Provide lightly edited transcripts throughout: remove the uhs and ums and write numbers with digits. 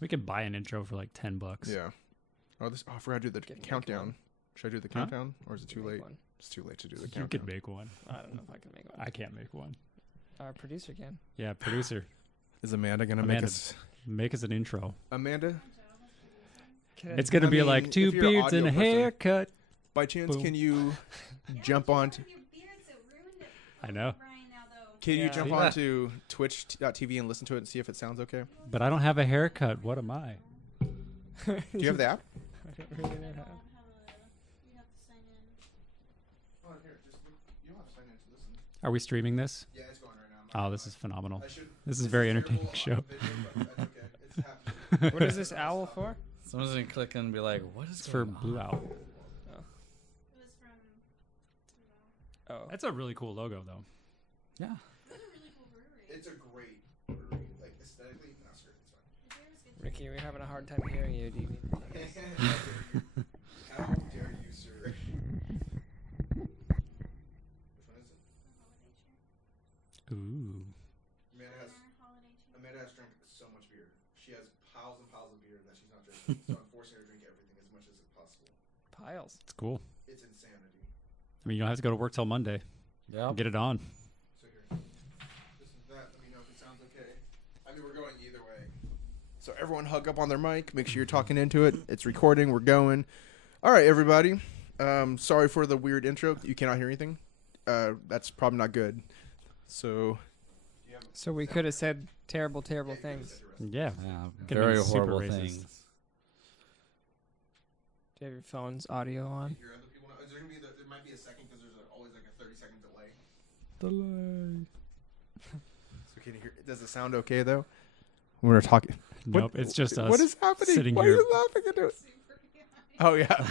We could buy an intro for like $10. Yeah. Oh, I forgot to do the countdown. Should I do the countdown, or is it too late? One. It's too late to do the countdown. You could make one. I don't know if I can make one. I can't make one. Our producer can. Yeah, producer. Is Amanda gonna make us an intro? Amanda? It's gonna be like 2 beards and a haircut. By chance, can you jump on? I know. Can you jump on to twitch.tv and listen to it and see if it sounds okay? But I don't have a haircut. What am I? Do you have the app? I don't really know how. Are we streaming this? Yeah, it's going right now. Oh, this is phenomenal. This is a very entertaining show. What is this owl for? Someone's gonna click and be like, "What is It's for going on?" Blue Owl. Oh. That's a really cool logo, though. Yeah. It's a great brewery. Like, aesthetically, not sure. It's fine. Ricky, we're having a hard time hearing you. Do you need to take this? How dare you, sir? Which one is it? Ooh. Amanda has drank so much beer. She has piles and piles of beer that she's not drinking. So I'm forcing her to drink everything as much as possible. Piles. It's cool. It's insanity. I mean, you don't have to go to work till Monday. Yeah. Get it on. So here, this is that. Let me know if it sounds okay. I mean, we're going either way. So everyone hug up on their mic. Make sure you're talking into it. It's recording. We're going. All right, everybody. Sorry for the weird intro. You cannot hear anything. That's probably not good. So we could have said terrible, terrible things. Yeah. Could've Very been super horrible racist. things. Do you have your phone's audio on? hear other people. Is there gonna be there might be a second because there's always like a 30-second delay. Delay. So can you hear? Does it sound okay though? When we're talking. Nope, it's just us. What is happening? sitting Why here. are you laughing at it? Oh yeah.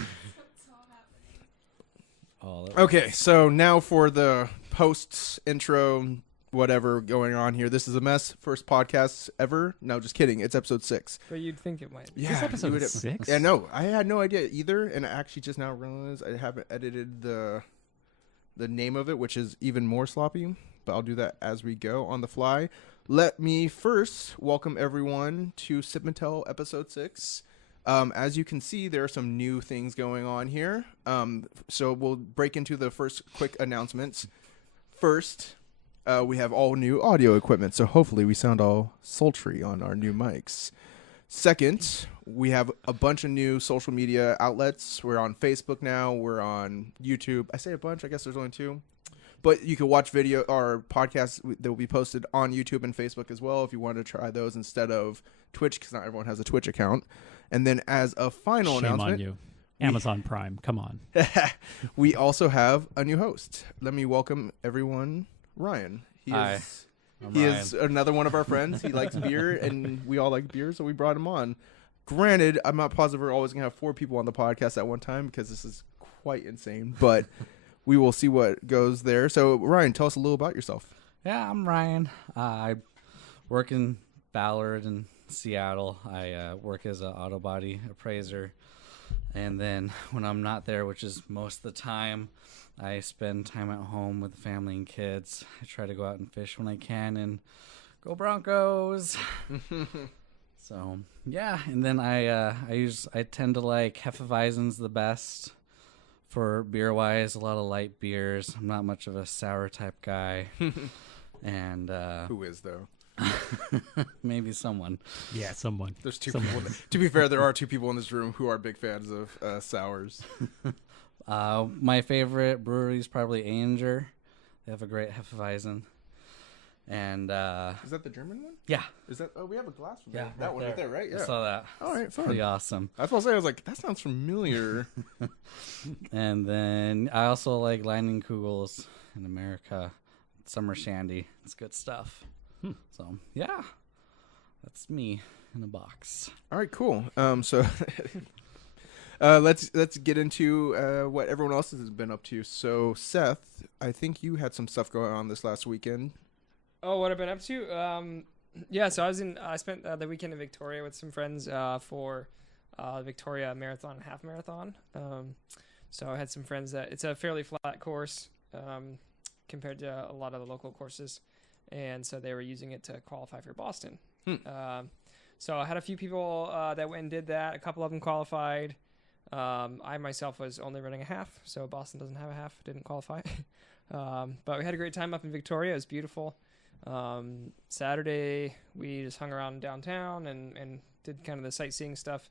Oh, that Okay, so now for the posts, intro, whatever going on here. This is a mess. First podcast ever. No, just kidding. It's episode 6. But you'd think it might be. Is this you episode would- 6? Yeah, no, I had no idea either, and I actually just now realized I haven't edited the name of it, which is even more sloppy. But I'll do that as we go on the fly. Let me first welcome everyone to SipNTel episode 6. As you can see, there are some new things going on here. So we'll break into the first quick announcements. First, we have all new audio equipment, so hopefully we sound all sultry on our new mics. Second, we have a bunch of new social media outlets. We're on Facebook now. We're on YouTube. I say a bunch. I guess there's only 2. But you can watch video or podcasts that will be posted on YouTube and Facebook as well if you want to try those instead of Twitch, because not everyone has a Twitch account. And then as a final Shame announcement, on you. Amazon Prime. Come on. we also have a new host. Let me welcome everyone, Ryan. Hi, He is another one of our friends. He likes beer, and we all like beer, so we brought him on. Granted, I'm not positive we're always going to have 4 people on the podcast at one time because this is quite insane, but we will see what goes there. So, Ryan, tell us a little about yourself. Yeah, I'm Ryan. I work in Ballard and Seattle. I work as an auto body appraiser. And then when I'm not there, which is most of the time, I spend time at home with the family and kids. I try to go out and fish when I can and go Broncos. So, yeah. And then I tend to like Hefeweizen's the best for beer-wise. A lot of light beers. I'm not much of a sour type guy. And Who is, though? maybe someone. Yeah, someone. There's 2 people. To be fair, there are 2 people in this room who are big fans of sours. My favorite brewery is probably Anger. They have a great Hefeweizen. And Is that the German one? yeah, Is that? Oh, we have a glass from Yeah, that right one right there, right? I Yeah. saw that. All right, fun. Pretty awesome. I was supposed to say, I was like, that sounds familiar. And then I also like Lightning Kugels in America. Summer Shandy. It's good stuff. So yeah, that's me in a box. All right, cool. So let's get into what everyone else has been up to. So Seth, I think you had some stuff going on this last weekend. Oh, what I've been up to? Yeah, so I spent the weekend in Victoria with some friends for Victoria Marathon and Half Marathon. So I had some friends that it's a fairly flat course compared to a lot of the local courses. And so they were using it to qualify for Boston. So I had a few people that went and did that. A couple of them qualified. I myself was only running a half, so Boston doesn't have a half. Didn't qualify. But we had a great time up in Victoria. It was beautiful. Saturday, we just hung around downtown and did kind of the sightseeing stuff.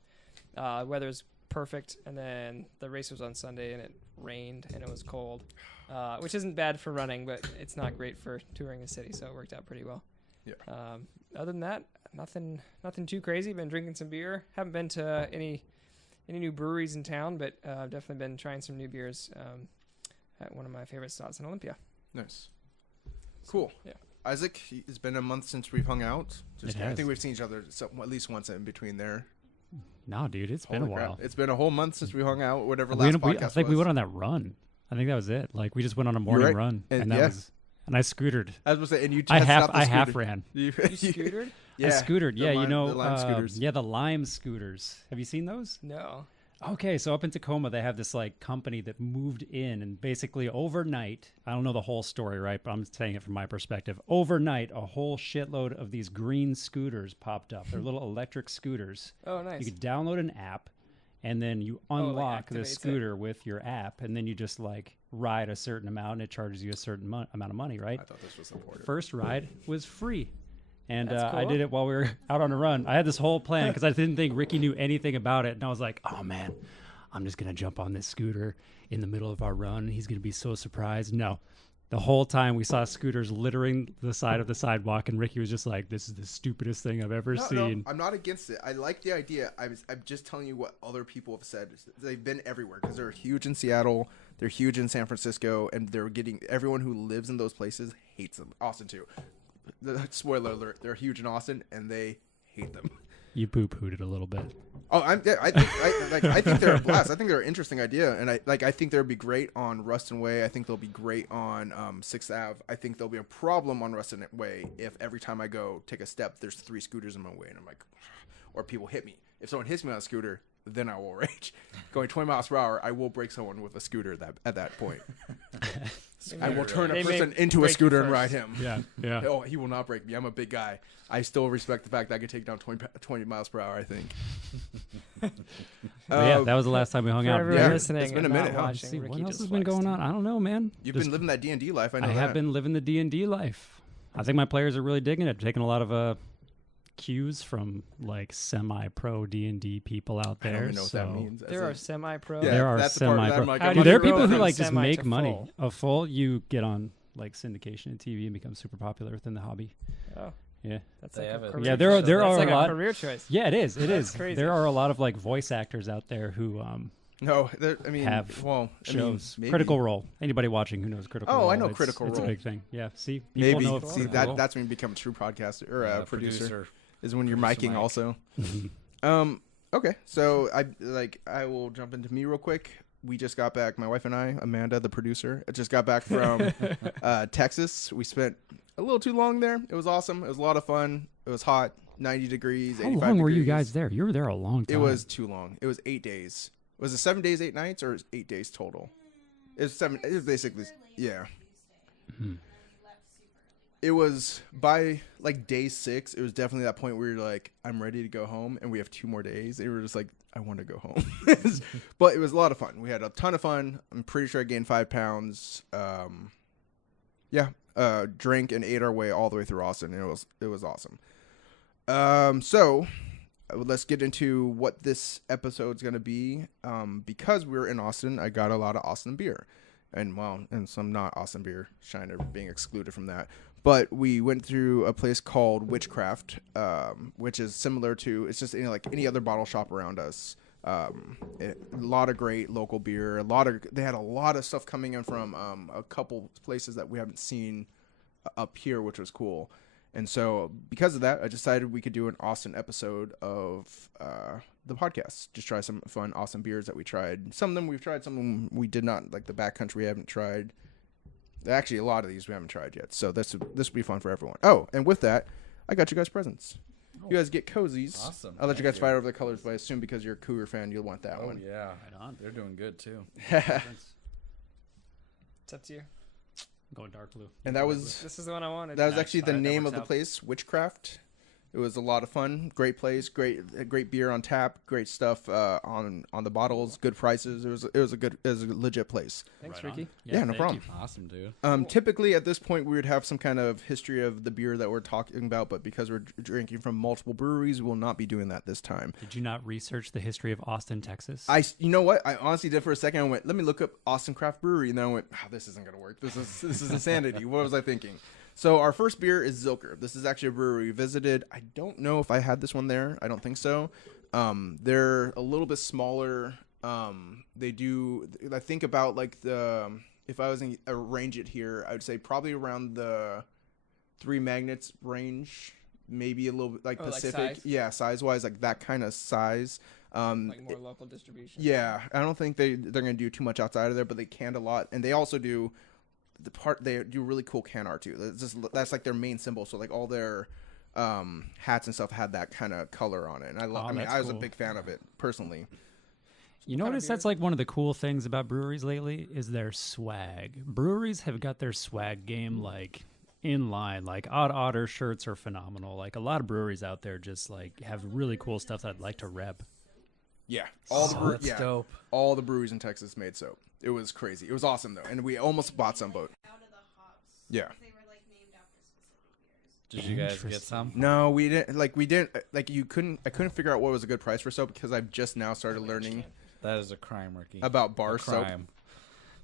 Weather's perfect, and then the race was on Sunday, and it rained, and it was cold, which isn't bad for running, but it's not great for touring a city, so it worked out pretty well. Yeah. Other than that, nothing too crazy. Been drinking some beer. Haven't been to any new breweries in town, but I've definitely been trying some new beers at one of my favorite spots in Olympia. Nice. Cool. Yeah. Isaac, it's been a month since we've hung out. It has. I think we've seen each other at least once in between there. No, dude, it's been a Holy crap. while. It's been a whole month since we hung out, whatever We- last we- podcast I think we was. went on that run. I think that was it. Like we just went on a morning right. run, And and yeah. and I scootered. I was going to say, and you I tested out the half scooter. ran. You You scootered? Yeah, I scootered. the Yeah, lime- you know, the lime scooters. yeah, the lime scooters. Have you seen those? No. Okay, so up in Tacoma, they have this like company that moved in, and basically overnight, I don't know the whole story, right? But I'm saying it from my perspective. Overnight, a whole shitload of these green scooters popped up. They're little electric scooters. Oh, nice. You could download an app, and then you like unlock the activates it. scooter with your app, and then you just like ride a certain amount, and it charges you a certain amount of money, right? I thought this was important. First ride was free. And That's I cool. did it while we were out on a run. I had this whole plan because I didn't think Ricky knew anything about it. And I was like, oh, man, I'm just going to jump on this scooter in the middle of our run. He's going to be so surprised. No. The whole time we saw scooters littering the side of the sidewalk, and Ricky was just like, this is the stupidest thing I've ever seen. No, I'm not against it. I like the idea. I'm just telling you what other people have said. They've been everywhere because they're huge in Seattle. They're huge in San Francisco. And they're getting everyone who lives in those places hates them. Austin, too. Spoiler alert, they're huge in Austin, and they hate them. You poo-pooed it a little bit. Oh, I think they're a blast. I think they're an interesting idea, and I think they'll be great on Ruston Way. I think they'll be great on 6th Ave. I think there'll be a problem on Ruston Way if every time I go take a step, there's 3 scooters in my way, and I'm like, or people hit me. If someone hits me on a scooter, then I will rage. Going 20 miles per hour, I will break someone with a scooter at that point. I will turn a They person may into a break you scooter and first. ride him. Yeah. Oh, he will not break me. I'm a big guy. I still respect the fact that I can take down 20 miles per hour, I think. Yeah, that was the last time we hung For out. everyone Yeah, listening it's been a and not minute, huh? watching, See, Ricky what else just has been flexed. going on? I don't know, man. You've Just- been living that D&D life. I know I that. have been living the D&D life. I think my players are really digging it. Taking a lot of cues from like semi-pro D&D people out I there. don't even know what that so- means. There are semi-pro. Yeah, There are that's the part that I'm semi-pro. like, How I'm do Dude, you there are go people who from like just semi make to money. full? A full, you get on like syndication and TV and become super popular within the hobby. Oh, Yeah. that's They like have a it. career Yeah, there are choice. there That's are like a lot. career choice. Yeah, it is. It That's is. crazy. There are a lot of like voice actors out there who No, I mean, have well, shows. I mean, maybe. Critical Role. Anybody watching who knows Critical Role? Oh, I know it's- Critical It's Role. a big thing. Yeah. See, people Maybe. know of See, Critical that Role. that's when you become a true podcaster or a producer. Is when you're Producer miking mic. also. Okay, so I will jump into me real quick. We just got back. My wife and I, Amanda, the producer, just got back from Texas. We spent a little too long there. It was awesome. It was a lot of fun. It was hot, 90 degrees, How 85 long were you degrees. guys there? You were there a long time. It was too long. It was 8 days. Was it 7 days, 8 nights, or 8 days total? It was 7. It was basically, yeah. It was by like day 6. It was definitely that point where you're like, I'm ready to go home, and we have 2 more days. And we were just like, I want to go home. But it was a lot of fun. We had a ton of fun. I'm pretty sure I gained 5 pounds. Drank and ate our way all the way through Austin. And it was awesome. So let's get into what this episode's going to be. Because we're in Austin, I got a lot of Austin beer. And some not Austin beer. Shiner being excluded from that. But we went through a place called Witchcraft, which is similar to, it's just like any other bottle shop around us. A lot of great local beer. They had a lot of stuff coming in from a couple places that we haven't seen up here, which was cool. And so because of that, I decided we could do an Austin episode of the podcast. Just try some fun Austin beers that we tried. Some of them we've tried, some of them we did not. Like the Backcountry we haven't tried. Actually, a lot of these we haven't tried yet. So this will be fun for everyone. Oh, and with that, I got you guys presents. You guys get cozies. Awesome. I'll let you Thank guys you. fight over the colors, but I assume because you're a Cougar fan, you'll want that Oh one. yeah, Right on. they're doing good too. It's up to you. Going dark blue. And that was This is the one I wanted. that was Nice. actually the Alright, that name works of the out. place, Witchcraft. It was a lot of fun. Great place. Great beer on tap. Great stuff on the bottles. Good prices. It was a legit place. Thanks, Right on. Ricky. Yeah, no thank problem. you. Awesome, dude. Typically at this point we would have some kind of history of the beer that we're talking about, but because we're drinking from multiple breweries, we will not be doing that this time. Did you not research the history of Austin, Texas? You know what? I honestly did for a second. I went, let me look up Austin Craft Brewery, and then I went, oh, this isn't gonna work. This is insanity. What was I thinking? So our first beer is Zilker. This is actually a brewery we visited. I don't know if I had this one there. I don't think so. They're a little bit smaller. They do. I think about like the. If I was to arrange it here, I would say probably around the Three Magnets range, maybe a little bit like Pacific. Like size? Yeah, size wise, like that kind of size. Like more local distribution. Yeah, I don't think they're gonna do too much outside of there, but they canned a lot, and they also do they do really cool can art too. That's like their main symbol. So like all their hats and stuff had that kind of color on it, and I mean that's I was a cool. big fan of it personally. You kind of notice that's beer? like one of the cool things about breweries lately is their swag. Breweries have got their swag game like in line. Like Odd Otter shirts are phenomenal. Like a lot of breweries out there just like have really cool stuff that I'd like to rep. Yeah, That's dope. all the breweries in Texas made soap. It was crazy. It was awesome though, and we almost bought some, but Out of the hops. yeah. They were like named after specific beers. Did you guys get Interesting. some? No, we didn't. I couldn't figure out what was a good price for soap because I've just now started learning That is a crime, Ricky. about A bar soap. crime.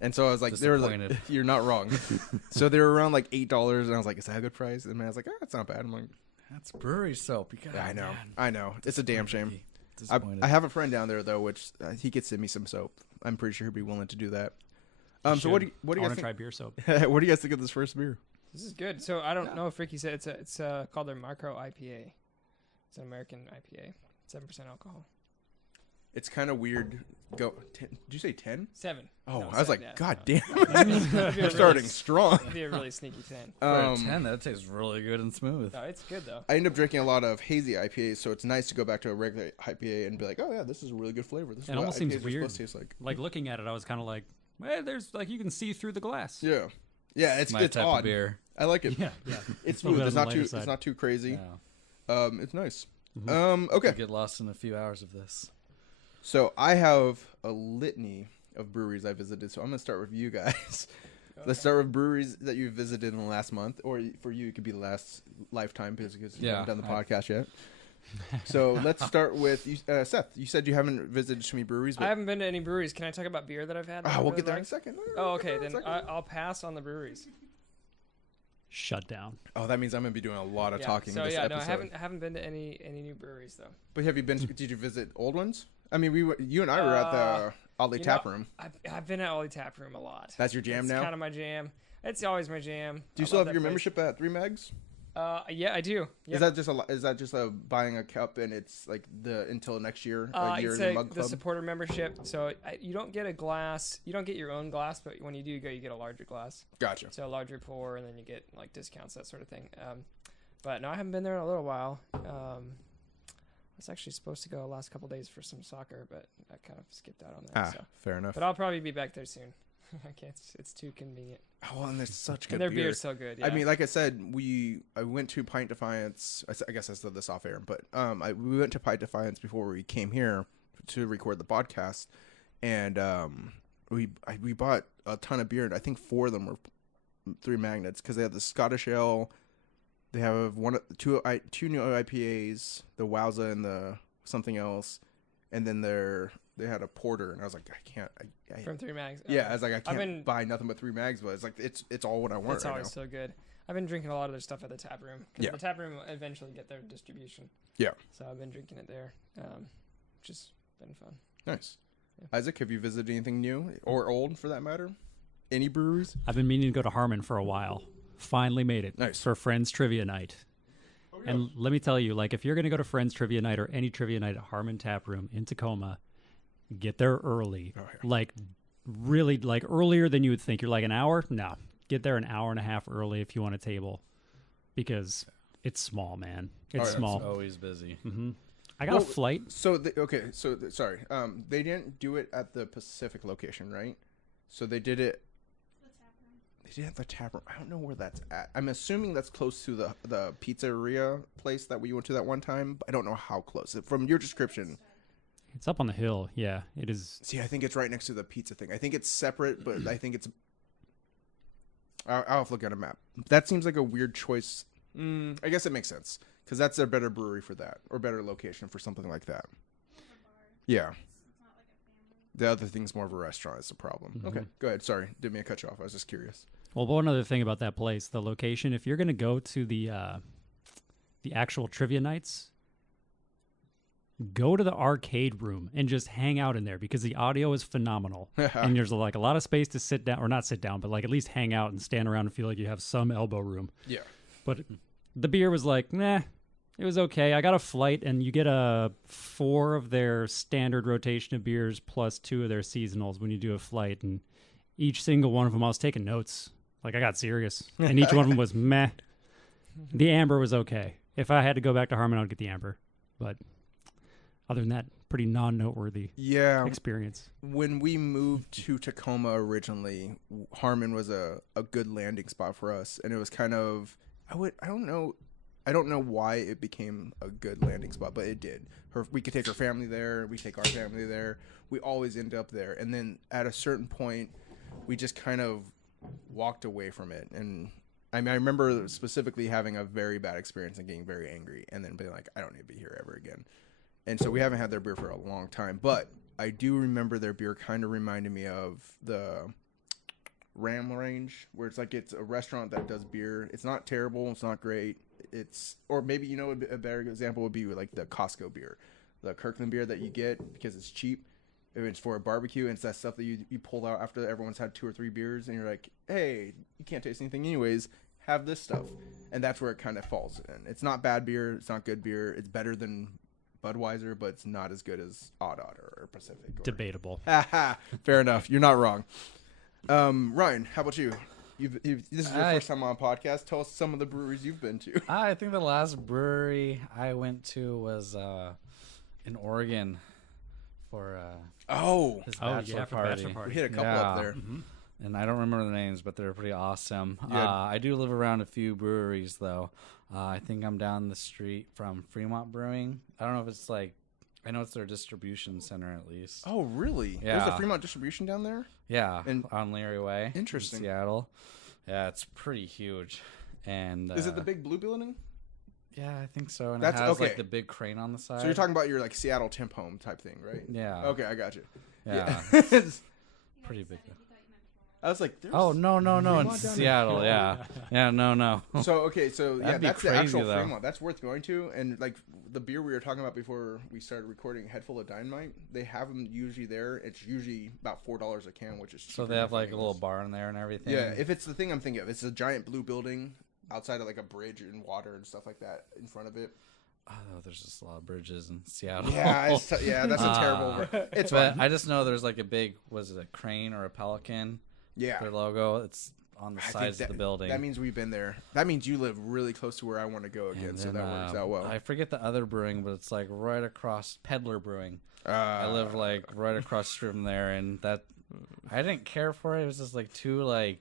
And so I was like, they were like, Disappointed. you're not wrong. So they were around like $8, and I was like, is that a good price? And man, I was like, that's not bad. I'm like, That's brewery soap. You got yeah, I know. It's a damn shame. Disappointed. I have a friend down there though, which he could send me some soap. I'm pretty sure he'd be willing to do that. So what do you I guys want to think? try beer soap. What do you guys think of this first beer? This is good. So I don't know if Ricky said it's called their Macro IPA. It's an American IPA, 7% alcohol. It's kind of weird. Did you say 10? 7. Oh, No, I was 7, like, yeah, God no. damn. That'd be a You're really starting s- strong. That'd be a really sneaky 10. For a Um, 10, that tastes really good and smooth. No, it's good though. I end up drinking a lot of hazy IPAs, so it's nice to go back to a regular IPA and be like, oh yeah, this is a really good flavor. This is It what almost IPAs seems are weird. supposed to taste like. Like looking at it, I was kind of like, well, there's like you can see through the glass. Yeah, yeah, it's My type odd. of beer. I like it. yeah. It's A little smooth. bit It's on not the too. lighter It's side. not too crazy. Yeah. It's nice. Mhm. Okay. You get lost in a few hours of this. So I have a litany of breweries I visited. So I'm gonna start with you guys. Let's start with breweries that you visited in the last month, or for you, it could be the last lifetime because you Yeah, haven't done the I- podcast yet. So let's start with you, Seth. You said you haven't visited too many breweries, I but haven't been to any breweries. Can I talk about beer that I've had? that I we'll really get there in a liked? second. Oh, okay. Then I'll pass on the breweries. Shut down. Oh, that means I'm gonna be doing a lot of Yeah. talking So this yeah, episode. no, I haven't been to any new breweries though. But have you been? Did you visit old ones? I mean, you and I were at the Oddly you Tap know, Room. I've been at Ollie Tap Room a lot. That's your jam It's now. kind of my jam. It's always my jam. Do you I still love have that your place. membership at Three Mags? Yeah, I do. Yep. Is that just a buying a cup and it's like the until next year a year It's in the mug the club? supporter membership. So you don't get a glass. You don't get your own glass, but when you do go, you get a larger glass. Gotcha. So a larger pour, and then you get like discounts, that sort of thing. But no, I haven't been there in a little while. I was actually supposed to go the last couple days for some soccer, but I kind of skipped out on that. So. Fair enough. But I'll probably be back there soon. I can't. It's too convenient. Oh, and there's such good And their beer. beer's so good. Yeah. I mean, like I said, I went to Pint Defiance. I guess I said this off air, but we went to Pint Defiance before we came here to record the podcast, and we bought a ton of beer, and I think 4 of them were Three Magnets because they have the Scottish Ale, they have two new IPAs, the Wowza and the something else, and then they had a porter, and I was like, I can't. from Three Mags. Yeah, I was like, I can't been- buy nothing but Three Mags, but it's like it's all what I want It's right always now. so good. I've been drinking a lot of their stuff at the tap room. 'Cause Yeah. The tap room will eventually get their distribution. Yeah. So I've been drinking it there, which has been fun. Nice. Yeah. Isaac, have you visited anything new or old for that matter? Any breweries? I've been meaning to go to Harmon for a while. Finally made it. Nice. For Friends Trivia Night. And let me tell you, like, if you're going to go to Friends Trivia Night or any trivia night at Harmon Tap Room in Tacoma, get there early. Oh, yeah. Like, really, like, earlier than you would think. You're like, an hour? No. Get there an hour and a half early if you want a table. Because it's small, man. It's yeah. small. It's always busy. I got a flight. So sorry. They didn't do it at the Pacific location, right? So they did it. They didn't have the tap room. I don't know where that's at. I'm assuming that's close to the pizzeria place that we went to that one time. But I don't know how close. From your description. It's up on the hill. Yeah, it is. See, I think it's right next to the pizza thing. I think it's separate, but I think it's... I'll have to look at a map. That seems like a weird choice. I guess it makes sense. Because that's a better brewery for that. Or better location for something like that. Yeah. It's not like a family. The other thing's more of a restaurant is the problem. Okay, go ahead. Sorry. Didn't mean to cut you off. I was just curious. Well, one other thing about that place, the location. If you're going to go to the actual trivia nights, go to the arcade room and just hang out in there because the audio is phenomenal. And there's like a lot of space to sit down, or not sit down, but like at least hang out and stand around and feel like you have some elbow room. Yeah. But the beer was like, nah, it was okay. I got a flight, and you get 4 of their standard rotation of beers plus 2 of their seasonals when you do a flight. And each single one of them, I was taking notes. Like, I got serious. And each one of them was meh. The amber was okay. If I had to go back to Harmon, I'd get the amber. But other than that, pretty non-noteworthy experience. When we moved to Tacoma originally, Harmon was a good landing spot for us. And it was kind of... I don't know why it became a good landing spot, but it did. We could take her family there. We take our family there. We always end up there. And then at a certain point, we just kind of walked away from it. And I mean, I remember specifically having a very bad experience and getting very angry and then being like, I don't need to be here ever again. And so we haven't had their beer for a long time. But I do remember their beer kind of reminded me of the Ram Range, where it's like it's a restaurant that does beer. It's not terrible. It's not great. Or maybe, a better example would be like the Costco beer, the Kirkland beer that you get because it's cheap. It's for a barbecue, and it's that stuff that you pull out after everyone's had 2 or 3 beers, and you're like, hey, you can't taste anything anyways. Have this stuff. And that's where it kind of falls in. It's not bad beer. It's not good beer. It's better than Budweiser, but it's not as good as Odd or Pacific. Debatable. Fair enough. You're not wrong. Ryan, how about you? This is your first time on a podcast. Tell us some of the breweries you've been to. I think the last brewery I went to was in Oregon for his bachelor party. We hit a couple up there. Mm-hmm. And I don't remember the names, but they're pretty awesome. Yeah. I do live around a few breweries, though. I think I'm down the street from Fremont Brewing. I don't know if it's like... I know it's their distribution center, at least. Oh, really? Yeah. There's a Fremont distribution down there? Yeah, on Leary Way. Interesting. In Seattle. Yeah, it's pretty huge. And is it the big blue building? Yeah, I think so. And That's it has okay. like the big crane on the side. So you're talking about your like Seattle temp home type thing, right? Yeah. Okay, I got you. Yeah. Pretty big. I was like, there's Oh, no, in down Seattle, yeah. Yeah, no. So yeah, That'd be that's the crazy, actual though. Fremont. That's worth going to. And like the beer we were talking about before we started recording, Head Full of Dynamite, they have them usually there. It's usually about $4 a can, which is cheaper. So they have like a little bar in there and everything? Yeah, if it's the thing I'm thinking of, it's a giant blue building outside of like a bridge and water and stuff like that in front of it. Oh, there's just a lot of bridges in Seattle. Yeah, that's a terrible. It's But fun. I just know there's like a big, was it a crane or a pelican? Yeah. Their logo. It's on the I think sides of the building. That means we've been there. That means you live really close to where I want to go again, And so then, that works out well. I forget the other brewing, but it's like right across Peddler Brewing. I I live like right across the street from there, and that I didn't care for it. It was just like too like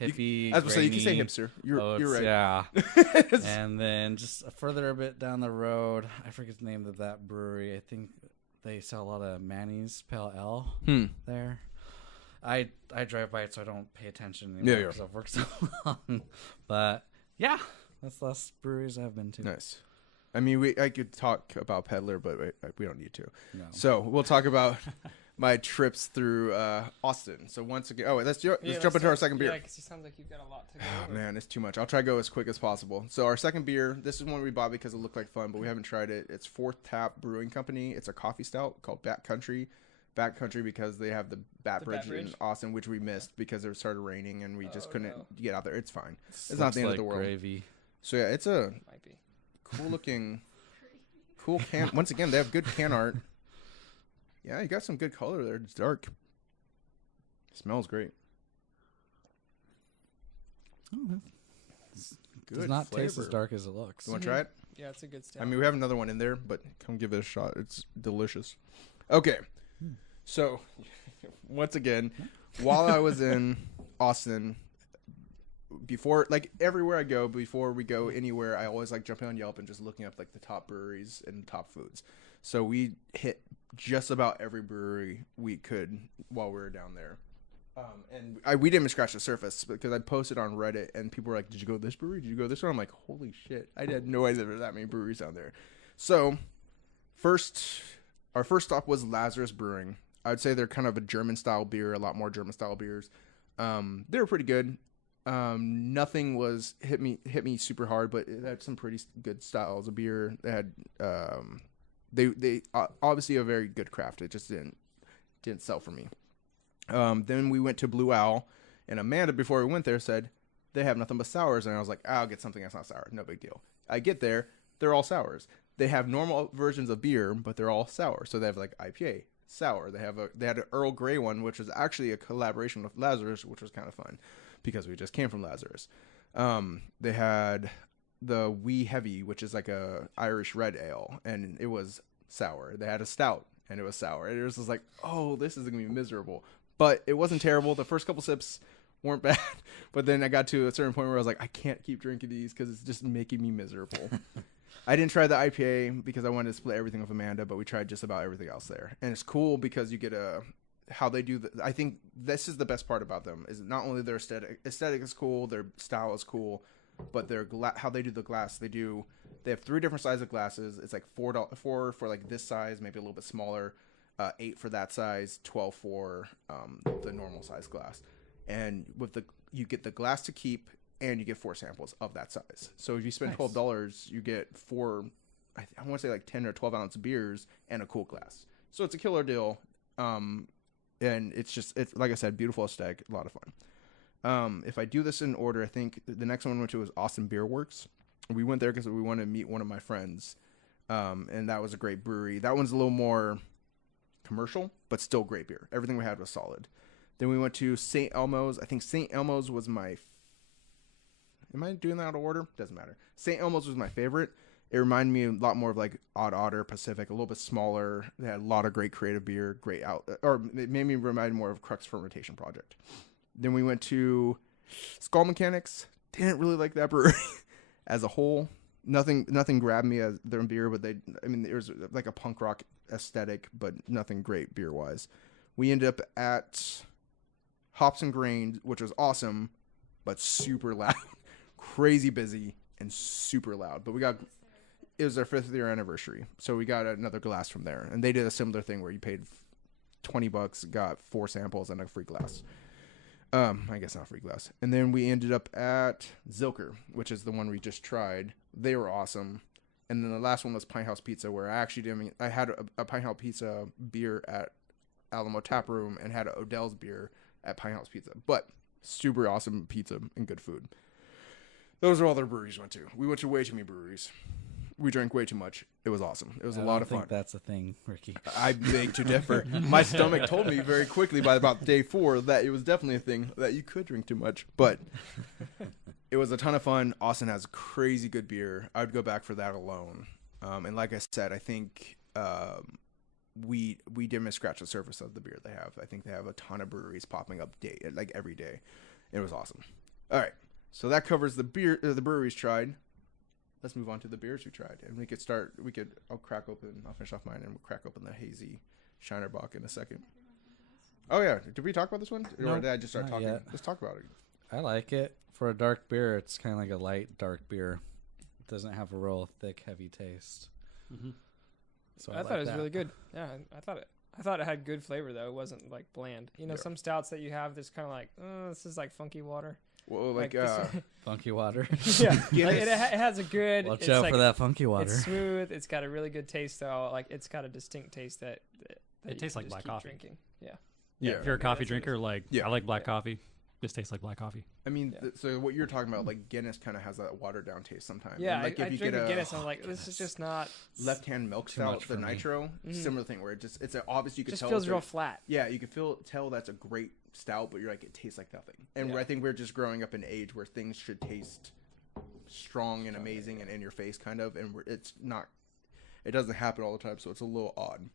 hippie. I was gonna say, you can say grainy hipster. You're oats, right. Yeah. And then just further a bit down the road, I forget the name of that brewery. I think they sell a lot of Manny's Pale Ale there. I drive by it, so I don't pay attention anymore because I've worked so long. But yeah, that's the last breweries I've been to. Nice. I mean, I could talk about Peddler, but we don't need to. No. So we'll talk about my trips through Austin. So once again, let's jump into our second beer. Yeah, because it sounds like you've got a lot to go Oh, over. man, it's too much. I'll try to go as quick as possible. So our second beer, this is one we bought because it looked like fun, but we haven't tried it. It's Fourth Tap Brewing Company. It's a coffee stout called Backcountry. Backcountry because they have the Bat Bridge in Austin, which we missed because it started raining and we just couldn't get out there. It's fine. It's not the end of the world. Gravy. So yeah, it's a Might be. cool looking, cool can. Once again, they have good can art. Yeah, you got some good color there. It's dark. Smells great. Oh, Good does not taste as flavor. dark as it looks. You want to try it? Yeah, it's a good stout. I mean, we have another one in there, but come give it a shot. It's delicious. Okay. So, once again, while I was in Austin, before, like everywhere I go, before we go anywhere, I always like jumping on Yelp and just looking up like the top breweries and top foods. So we hit just about every brewery we could while we were down there. We didn't even scratch the surface because I posted on Reddit and people were like, "Did you go to this brewery? Did you go to this one?" I'm like, "Holy shit! I had no idea there were that many breweries down there." So, our first stop was Lazarus Brewing. I would say they're kind of a German style beer, a lot more German style beers. They were pretty good. Nothing was hit me super hard, but it had some pretty good styles of beer. They had they obviously a very good craft. It just didn't sell for me. Then we went to Blue Owl, and Amanda, before we went there, said they have nothing but sours, and I was like, I'll get something that's not sour, no big deal. I get there, they're all sours. They have normal versions of beer, but they're all sour. So they have like IPA, sour. They had an Earl Grey one, which was actually a collaboration with Lazarus, which was kind of fun because we just came from Lazarus. They had the Wee Heavy, which is like a Irish red ale, and it was sour. They had a stout, and it was sour. And it was just like, oh, this is gonna be miserable. But it wasn't terrible. The first couple sips weren't bad. But then I got to a certain point where I was like, I can't keep drinking these because it's just making me miserable. I didn't try the IPA because I wanted to split everything with Amanda, but we tried just about everything else there. And it's cool because you get how they do I think this is the best part about them is not only their aesthetic is cool, their style is cool, but their how they do the glass. They have 3 different sizes of glasses. It's like $4 for like this size, maybe a little bit smaller. 8 for that size, 12 for the normal size glass, and you get the glass to keep, and you get 4 samples of that size. So if you spend $12, you get 4, I want to say like 10 or 12 ounce beers and a cool glass. So it's a killer deal, and it's like I said, beautiful aesthetic, a lot of fun. If I do this in order, I think the next one we went to was Austin Beer Works. We went there because we wanted to meet one of my friends, and that was a great brewery. That one's a little more commercial, but still great beer. Everything we had was solid. Then we went to St. Elmo's. I think St. Elmo's was my... Am I doing that out of order? Doesn't matter. St. Elmo's was my favorite. It reminded me a lot more of like Odd Otter Pacific, a little bit smaller. They had a lot of great creative beer, or it made me remind more of Crux Fermentation Project. Then we went to Skull Mechanics. Didn't really like that brewery as a whole. Nothing grabbed me as their beer, but there was like a punk rock aesthetic, but nothing great beer wise. We ended up at Hops and Grain, which was awesome, but super loud, crazy busy, and super loud. But it was their 5th year anniversary, so we got another glass from there, and they did a similar thing where you paid $20, got 4 samples and a free glass. I guess not free glass. And then we ended up at Zilker, which is the one we just tried. They were awesome. And then the last one was Pine House Pizza, where I had a Pine House Pizza beer at Alamo Tap Room and had Odell's beer at Pine House Pizza. But super awesome pizza and good food. Those are all the breweries we went to. We went to way too many breweries. We drank way too much. It was awesome. It was a lot of fun. I think that's a thing, Ricky. I beg to differ. My stomach told me very quickly by about day 4 that it was definitely a thing that you could drink too much. But it was a ton of fun. Austin has crazy good beer. I would go back for that alone. And like I said, I think we didn't even scratch the surface of the beer they have. I think they have a ton of breweries popping up every day. It was awesome. All right. So that covers the breweries tried. Let's move on to the beers we tried, and I'll finish off mine, and we'll crack open the hazy Shiner Bock in a second. Oh yeah, did we talk about this one? Or did I just start talking? Yet. Let's talk about it. I like it. For a dark beer, it's kind of like a light dark beer. It doesn't have a real thick, heavy taste. Mm-hmm. So I thought it was really good. Yeah, I thought it had good flavor though. It wasn't like bland. Some stouts that you have that's kind of like, this is like funky water. Well, funky water. Yeah, like it has a good. Watch out for that funky water. It's smooth. It's got a really good taste though. Like it's got a distinct taste that it tastes like black coffee. Drinking. Yeah. If you're a coffee drinker, I like black Yeah. coffee. This tastes like black coffee. I mean, so what you're talking about, like Guinness, kind of has that watered down taste sometimes. Yeah, like I drink a Guinness, and I'm like, this is just not left hand milk stout, the nitro, similar thing where it's obvious you can just tell. Feels real flat. Yeah, you can tell that's a great stout, but you're like, it tastes like nothing. And I think we're just growing up in an age where things should taste strong and amazing and in your face, kind of, and it's not. It doesn't happen all the time, so it's a little odd.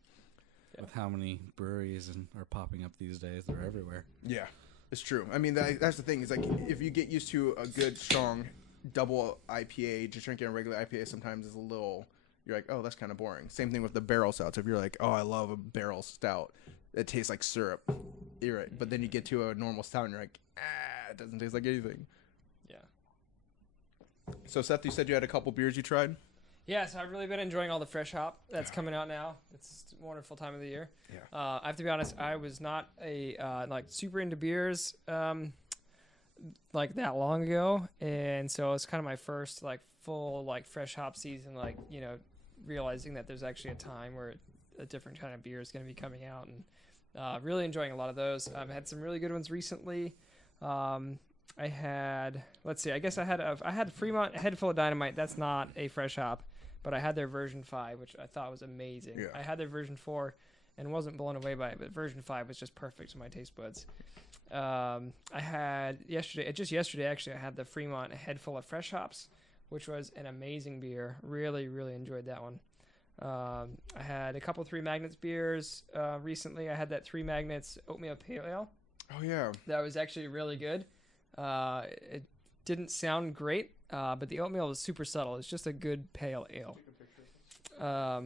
With how many breweries are popping up these days, they're everywhere. Yeah. It's true. I mean, that's the thing. Is like if you get used to a good strong double IPA, just drinking a regular IPA sometimes is a little. You're like, oh, that's kind of boring. Same thing with the barrel stouts. If you're like, oh, I love a barrel stout, it tastes like syrup. You're right. But then you get to a normal stout and you're like, it doesn't taste like anything. Yeah. So Seth, you said you had a couple beers you tried. Yeah, so I've really been enjoying all the fresh hop that's coming out now. It's a wonderful time of the year. Yeah. I have to be honest, I was not a like super into beers like that long ago, and so it's kind of my first like full like fresh hop season. Like realizing that there's actually a time where a different kind of beer is going to be coming out, and really enjoying a lot of those. I've had some really good ones recently. I had, let's see, I guess I had Fremont Head Full of Dynamite. That's not a fresh hop, but I had their version 5, which I thought was amazing. Yeah. I had their version 4 and wasn't blown away by it, but version 5 was just perfect to my taste buds. I had yesterday actually, I had the Fremont Head Full of Fresh Hops, which was an amazing beer. Really, really enjoyed that one. I had a couple Three Magnets beers recently. I had that Three Magnets Oatmeal Pale Ale. Oh yeah. That was actually really good. It didn't sound great, but the oatmeal was super subtle. It's just a good pale ale. I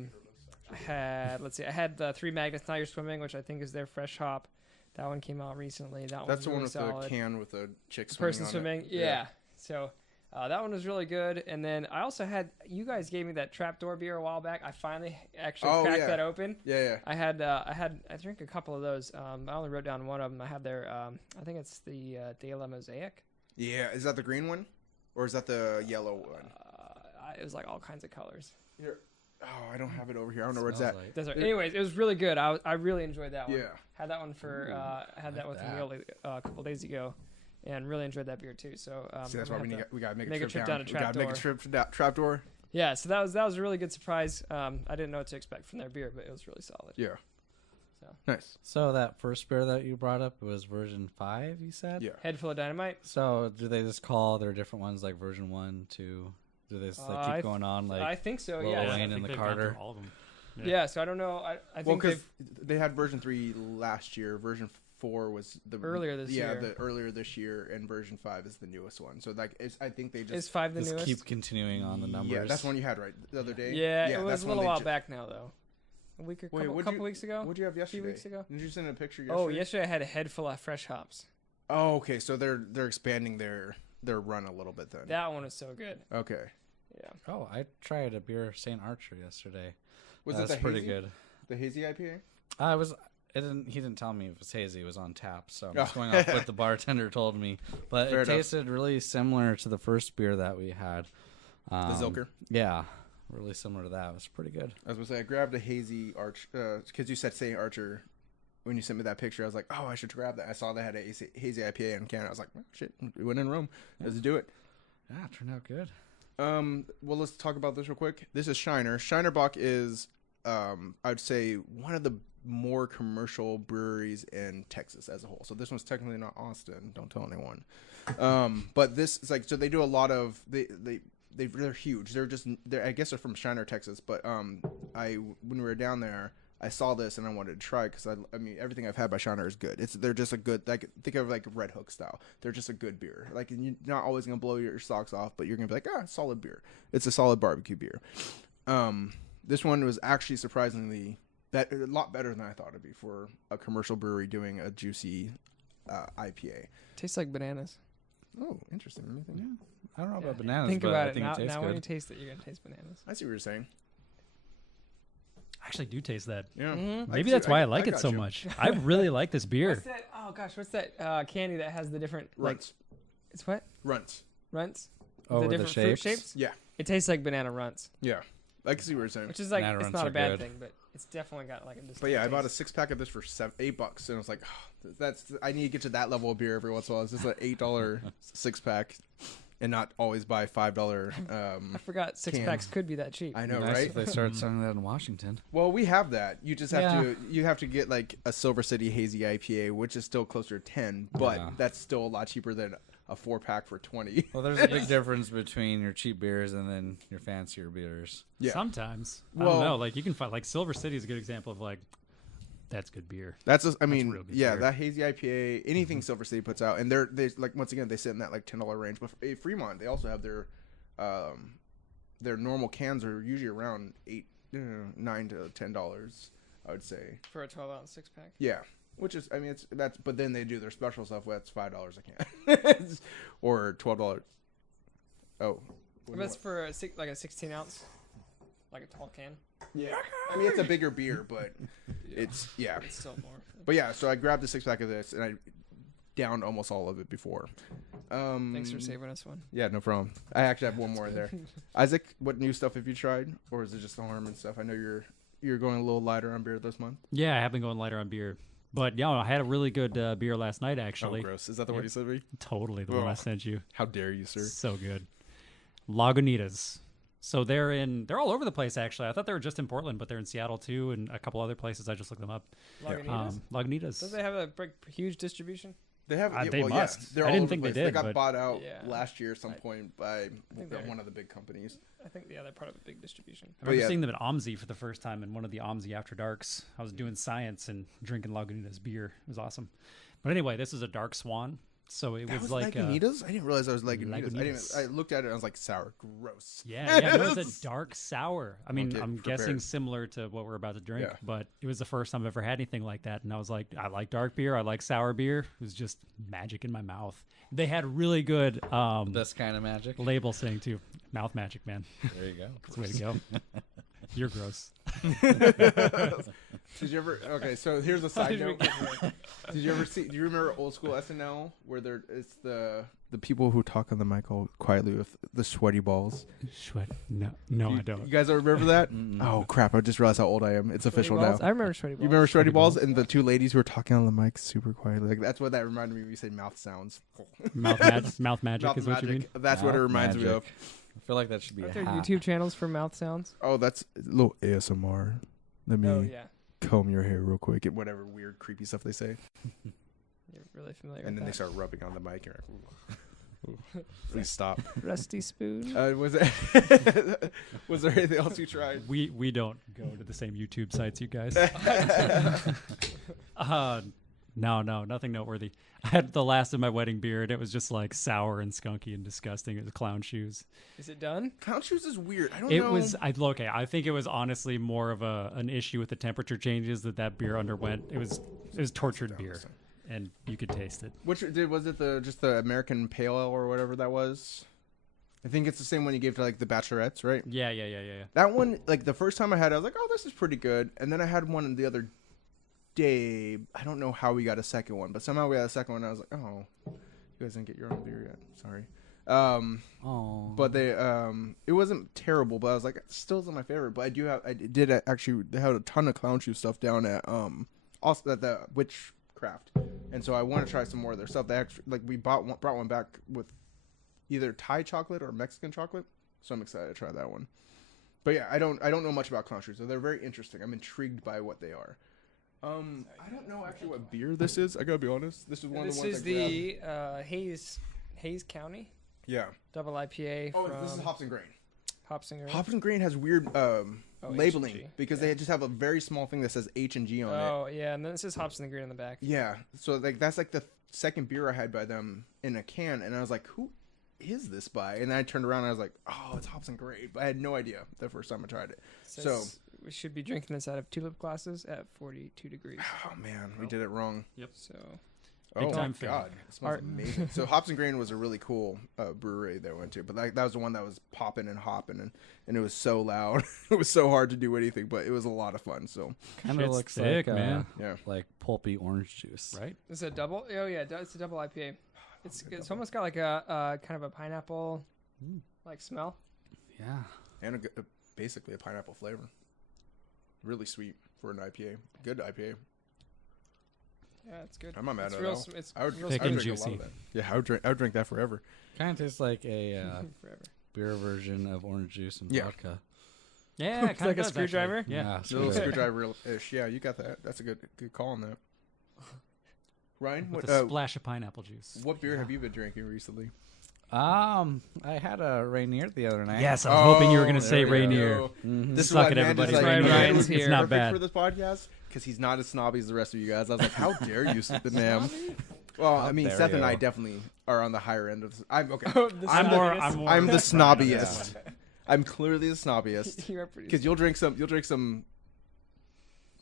had the Three Magnets Now You're Swimming, which I think is their fresh hop. That one came out recently. That's was the really one with solid. the can with the chick The swimming person on swimming. it. Yeah. So that one was really good. And then I also had, you guys gave me that trapdoor beer a while back. I finally actually cracked that open. Yeah. I drank a couple of those. I only wrote down one of them. I had their, I think it's the De La Mosaic. Yeah. Is that the green one, or is that the yellow one? It was like all kinds of colors. Here. Oh, I don't have it over here. I don't know where it's at. That's right. Anyways, it was really good. I really enjoyed that one. Yeah. Had that one for had that with that. a meal a couple days ago, and really enjoyed that beer too. So See, that's why we gotta make a a trip trip down to We gotta make a trip to Trapdoor. yeah. So that was a really good surprise. I didn't know what to expect from their beer, but it was really solid. Yeah. So Nice. So that first beer that you brought up was version 5, you said? Yeah. Head Full of Dynamite. So do they just call their different ones like version 1, 2? Do they just I keep going on like I think so. Lil Yeah. Wayne I and think the they've gone Carter? through all of them. Yeah. So I don't know. I Well, think because they had version 3 last year. Version 4 was the Earlier this year. Yeah, the earlier this year, and version 5 is the newest one. So like, I think they is just 5 the just newest. keep continuing on the numbers. Yeah, that's one you had right the other day. Yeah, it was that's a one little they while ju- back now though. A couple weeks ago. What'd you have yesterday? A few weeks ago. Did you send a picture yesterday? Oh, yesterday I had a Head Full of Fresh Hops. Oh, okay. So they're expanding their run a little bit then. That one was so good. Okay. Yeah. Oh, I tried a beer St. Archer yesterday. Was That's it the pretty hazy? good. The hazy IPA? He didn't tell me it was hazy. It was on tap, so I'm Oh. just going off what the bartender told me. But Fair it enough. tasted really similar to the first beer that we had. The Zilker? Yeah, really similar to that. It was pretty good. I was gonna say I grabbed a hazy arch because you said St. Archer when you sent me that picture. I was like, oh, I should grab that. I saw they had a hazy IPA in Canada. I was like, oh, shit, we went in Rome. Let's do it. Yeah, it turned out good. Well, let's talk about this real quick. This is Shiner. Shiner Bock is, I'd say, one of the more commercial breweries in Texas as a whole. So this one's technically not Austin. Don't tell anyone. But this is like, so they do a lot of they're huge. I guess they're from Shiner, Texas. But when we were down there, I saw this and I wanted to try because I mean everything I've had by Shiner is good. They're just a good, like, think of like Red Hook style. They're just a good beer. Like, and you're not always gonna blow your socks off, but you're gonna be like, solid beer. It's a solid barbecue beer. This one was actually surprisingly a lot better than I thought it'd be for a commercial brewery doing a juicy IPA. Tastes like bananas. Oh, interesting. Let me think. Yeah. I don't know about bananas, Think but about I it. think Now, it tastes now when you good. taste it, you're gonna taste bananas. I see what you're saying. I actually do taste that. Yeah. Mhm. Maybe that's why I like it got so you. much. I really like this beer. What's that? Oh gosh, what's that candy that has the different Runts. It's what? Runts. Runts. Oh, with the different fruit shapes? shapes. Yeah. It tastes like banana runts, Yeah. I can see what you're saying. which is like Banana it's runts not a are bad good. thing, but it's definitely got like a. But yeah, I bought a taste. 6-pack of this for $8, and I was like, I need to get to that level of beer every once in a while. It's just an $8 6-pack, and not always buy $5. I forgot six can. packs could be that cheap. I know, Nice right? if they started selling that in Washington. Well, we have that. You just have Yeah. to get like a Silver City Hazy IPA, which is still closer to 10, but Yeah. that's still a lot cheaper than a 4-pack for 20. Well, there's a big difference between your cheap beers and then your fancier beers. Yeah. Sometimes. I Well- don't know. Like, you can find, like, Silver City is a good example of, like, That's good beer. I mean, real good yeah, beer. that hazy IPA, anything Silver State puts out, and they like once again they sit in that like $10 range. But Fremont, they also have their normal cans are usually around $9 to $10. I would say For a 12-ounce 6-pack. yeah, which is I mean that's but then they do their special stuff where it's $5 a can or $12. Oh, But that's for like a 16-ounce, like a tall can. yeah. I mean it's a bigger beer, but it's It's still more. But yeah, so I grabbed a 6-pack of this and I downed almost all of it before. Thanks for saving us one. Yeah, no problem. I actually have one more in there. Isaac, what new stuff have you tried, or is it just the Harmon stuff? I know you're going a little lighter on beer this month. Yeah, I have been going lighter on beer. But yeah, I had a really good beer last night, actually. Oh, gross! Is that the one you said to me? Totally the one I Ugh. sent you. How dare you, sir? So good. Lagunitas. So they're all over the place, actually. I thought they were just in Portland, but they're in Seattle too, and a couple other places. I just looked them up. Lagunitas? Lagunitas. Don't they have a huge distribution? They have. They must. Yeah, they're I all didn't over think the they place. did, They got but- bought out Yeah. last year at some point by think they're- one of the big companies. I think they're part of a big distribution. I remember yeah. seeing them at OMSI for the first time in one of the OMSI After Darks. I was doing science and drinking Lagunitas beer. It was awesome. But anyway, this is a Dark Swan. So it That was like Lagunitas? I didn't realize that was Lagunitas. Lagunitas. I looked at it and I was like, sour, gross. yeah, it was a dark sour. I mean, Okay, I'm prepared. guessing similar to what we're about to drink, Yeah. but it was the first time I've ever had anything like that. And I was like, I like dark beer. I like sour beer. It was just magic in my mouth. They had really good This kind of magic. label saying too. Mouth magic, man. There you go. That's the way to go. You're gross. Did you ever? Okay, so here's a side note. Did you ever see? Do you remember old school SNL where it's the people who talk on the mic all quietly with the sweaty balls? Sweat. No, I don't. You guys don't remember that? Mm-mm. Oh crap! I just realized how old I am. It's official now. I remember sweaty balls. You remember sweaty Sweaty balls balls? and the two ladies who were talking on the mic super quietly? Like that's what that reminded me of. You say mouth sounds. Mouth magic Mouth is what you mean? magic. That's what it Mouth reminds me of. magic. I feel like that should be Aren't a there hat. YouTube channels for mouth sounds? Oh, that's a little ASMR. Let me Oh, yeah. comb your hair real quick and whatever weird creepy stuff they say. You're really familiar And then they with start rubbing on the mic. And you're like, ooh. Please stop. that. Rusty spoon. Was there anything else you tried? We don't go to the same YouTube sites, you guys. No, nothing noteworthy. I had the last of my wedding beer, and it was just like sour and skunky and disgusting. It was clown shoes. Is it done? Clown shoes is weird. I don't It know. was. I think it was honestly more of an issue with the temperature changes that beer underwent. It was tortured beer, and you could taste it. Was it just the American Pale Ale or whatever that was? I think it's the same one you gave to like the Bachelorettes, right? Yeah. That one, like the first time I had it, I was like, oh, this is pretty good. And then I had one the other day. I don't know how we got a second one, but somehow we had a second one. And I was like, oh, you guys didn't get your own beer yet. Sorry. Oh. But they, it wasn't terrible, but I was like, it still isn't my favorite. But I did actually, they had a ton of clown shoe stuff down at, also at the Witchcraft. And so I want to try some more of their stuff. They actually, like, we brought one back with either Thai chocolate or Mexican chocolate. So I'm excited to try that one. But yeah, I don't know much about clown shoes. So they're very interesting. I'm intrigued by what they are. I don't know actually what beer this is. I gotta be honest. This is one of This the ones is I grabbed. the Hayes County Yeah. double IPA Oh, from this is hops and grain. Hops and Grain. Hops and grain has weird labeling H&G. because Yeah. they just have a very small thing that says H&G on it. Oh, yeah, and then it says Hops and Grain on the back. Yeah. So like that's like the second beer I had by them in a can, and I was like, who is this by? And then I turned around and I was like, oh, it's Hops and Grain. But I had no idea the first time I tried it. Says we should be drinking this out of tulip glasses at 42 degrees. Oh man, we did it wrong. So Big Oh time my fail. god, it smells Art. amazing. So Hops and Grain was a really cool brewery that I went to, but that was the one that was popping and hopping, and it was so loud. It was so hard to do anything, but it was a lot of fun. So Kind of Shit's looks thick, like man. yeah, like pulpy orange juice. Right? it's a double. Oh yeah, it's a double IPA. It's almost got like a kind of a pineapple like smell. Yeah. and basically a pineapple flavor. Really sweet for an IPA. Good IPA. Yeah, it's good. I'm not mad It's at real. it. s- It's I would, real Thick I would and drink a lot juicy. of that. Yeah, I would drink that forever. Kind of tastes like a forever. beer version of orange juice and Yeah. vodka. Yeah, It's like a screwdriver? Yeah. Little screw- screwdriver-ish. Yeah, you got that. That's a good call on that. Ryan, With what a splash of pineapple juice. what beer have you been drinking recently? I had a Rainier the other night. Yes, I was hoping you were going to there say we Rainier. go. Mhm. This is Suck why it, everybody. Amanda's Right, Rainier Ryan's was here. It's not perfect bad. for this podcast because he's not as snobby as the rest of you guys. I was like, how dare you, the ma'am? Well, I mean, dare Seth and I you. definitely are on the higher end of. I'm okay. The I'm more. snobbiest. I'm more. I'm the right on that snobbiest. one. I'm clearly the snobbiest You are pretty. because you'll drink some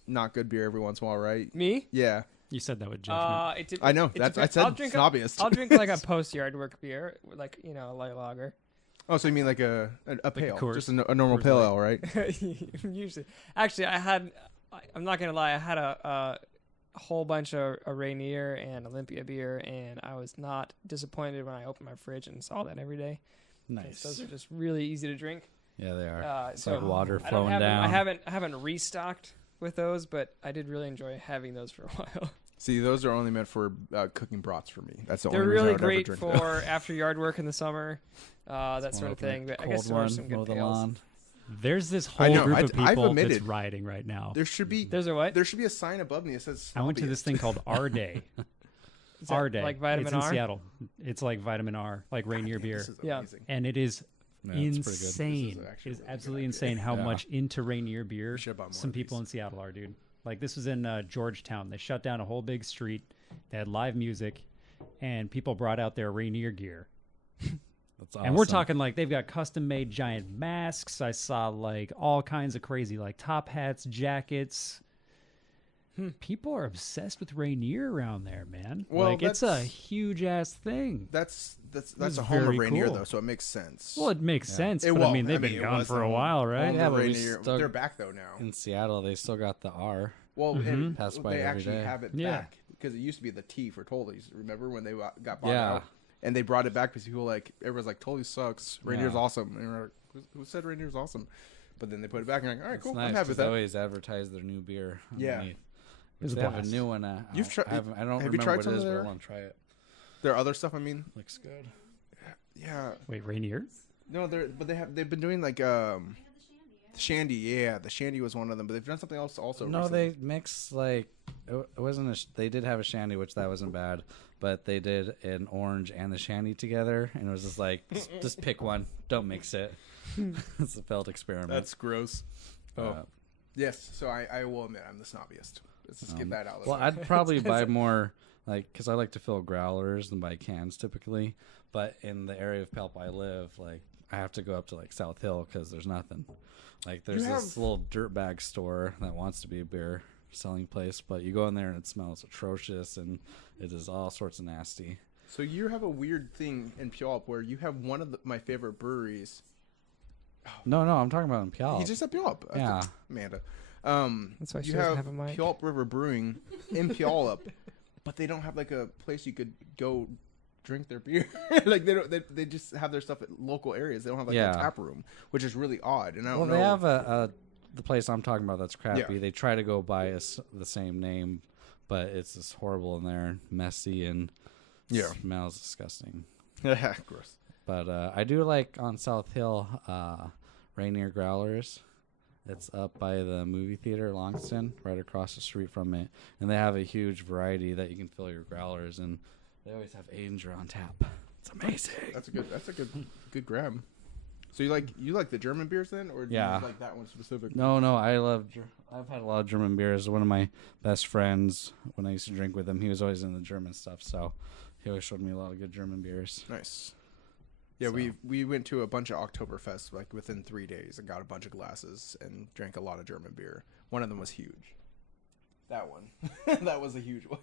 not good beer every once in a while, right? Me? Yeah, You said that with judgment. I know. it That's I depends. said I'll drink snobbiest. I'll drink like a post yard work beer, like a light lager. Oh, so you mean like a pale, Coors. just a normal Coors pale Light. ale, right? Usually, actually, I'm not gonna lie. I had a whole bunch of a Rainier and Olympia beer, and I was not disappointed when I opened my fridge and saw that every day. 'Cause Nice. Those are just really easy to drink. Yeah, they are. It's so like water I don't flowing have down. I haven't restocked with those, but I did really enjoy having those for a while. See, those are only meant for cooking brats for me. That's the They're only reason I really would ever great drink for after yard work in the summer, that Wanna sort of open a thing. But I cold guess there are one, some mow good the pails. lawn. There's this I whole know, group I've of people that's admitted- riding right now. There should be There's a what? there should be a sign above me that says. I went to this snobbiest. thing called R Day. Is that R Day. like vitamin it's in R? Seattle. It's like vitamin R, like Rainier beer, This is Yeah. amazing. and it is Yeah, it's pretty good. insane. This is actually It is a really good absolutely idea. insane how Yeah. much into Rainier beer We should buy more some of people these. in Seattle are, dude. Like this was in Georgetown. They shut down a whole big street. They had live music, and people brought out their Rainier gear. That's awesome. And we're talking like they've got custom made giant masks. I saw like all kinds of crazy like top hats, jackets. People are obsessed with Rainier around there, man. Well, like it's a that's- huge ass thing. That's was a home of very Rainier cool. though, so it makes sense. Well, it makes Yeah. sense, It but I will. mean they've I mean, been it gone was for the a while, right? home Yeah, of but we Rainier. still- They're back though now. in Seattle. They still got the R. Well, Mhm. and Pass by they every actually day. have it Yeah. back because it used to be the T for Tully's. Remember when they got bought Yeah. out? And they brought it back because people like everyone's like Tully's sucks. Rainier's Yeah. awesome. And we're like, who said Rainier's awesome? But then they put it back and you're like, all right, It's cool. nice I'm happy 'cause with they that. always advertise their new beer. Yeah. underneath. It was a They have a blast. new one. You've tried- I don't have you remember tried what some it of is, but their- I want to try it. There are other stuff. I mean, Looks good. yeah, Wait, Rainier? no, they've been doing like Shandy. Yeah, the Shandy was one of them, but they've done something else also. No, recently. they mix like it wasn't. They did have a shandy, which that wasn't bad, but they did an orange and the shandy together, and it was just like just pick one, don't mix it. It's a failed experiment. That's gross. Oh, Uh, yes. So I will admit I'm the snobbiest. Let's just get that out. well, I'd probably buy more like because I like to fill growlers than buy cans typically. But in the area of Pelp I live, like I have to go up to like South Hill because there's nothing. Like there's this little dirtbag store that wants to be a beer selling place, but you go in there and it smells atrocious and it is all sorts of nasty. So you have a weird thing in Puyallup where you have one of my favorite breweries. No, I'm talking about in Puyallup. He just said Puyallup. I Yeah. thought- Amanda. That's why she you doesn't have have a mic. Puyallup River Brewing in Puyallup, but they don't have like a place you could go drink their beer. Like they don't. They just have their stuff at local areas. They don't have like Yeah. a tap room, which is really odd. And I Well, don't know. they have the place I'm talking about that's crappy. Yeah. They try to go by the same name, but it's just horrible in there, messy, and Yeah. smells disgusting. Gross. But I do like on South Hill, Rainier Growlers. It's up by the movie theater, Longston, right across the street from it, and they have a huge variety that you can fill your growlers, and they always have Ainger on tap. It's amazing. That's a good grab. So you like the German beers then, or do Yeah. you like that one specifically? No, I've had a lot of German beers. One of my best friends, when I used to drink with him, he was always in the German stuff, so he always showed me a lot of good German beers. Nice. Yeah, So- we went to a bunch of Oktoberfest like within 3 days and got a bunch of glasses and drank a lot of German beer. One of them was huge. That one. That was a huge one.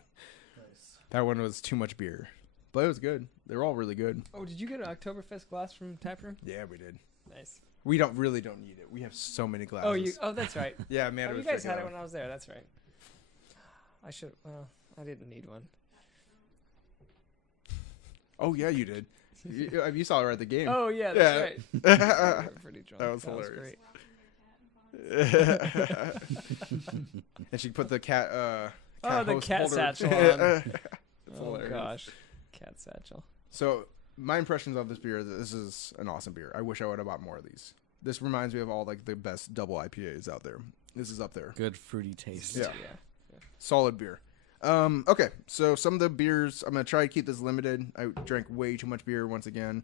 Nice. That one was too much beer. But it was good. They were all really good. Oh, did you get an Oktoberfest glass from Taproom? Yeah, we did. Nice. We don't need it. We have so many glasses. Oh, that's right. Yeah, man. Oh, you guys had it when I was there. That's right. I should. Well, I didn't need one. Oh yeah, you did. You saw her at the game. Oh yeah, that's right. We Yeah. were pretty drunk. That was hilarious. great. And she put the cat. Oh, the host cat holder. satchel on. It's Oh hilarious. gosh, cat satchel. So my impressions of this beer, this is an awesome beer. I wish I would have bought more of these. This reminds me of all like the best double IPAs out there. This is up there. Good fruity taste. Yeah. Yeah. Solid beer. Okay, so some of the beers, I'm going to try to keep this limited. I drank way too much beer once again.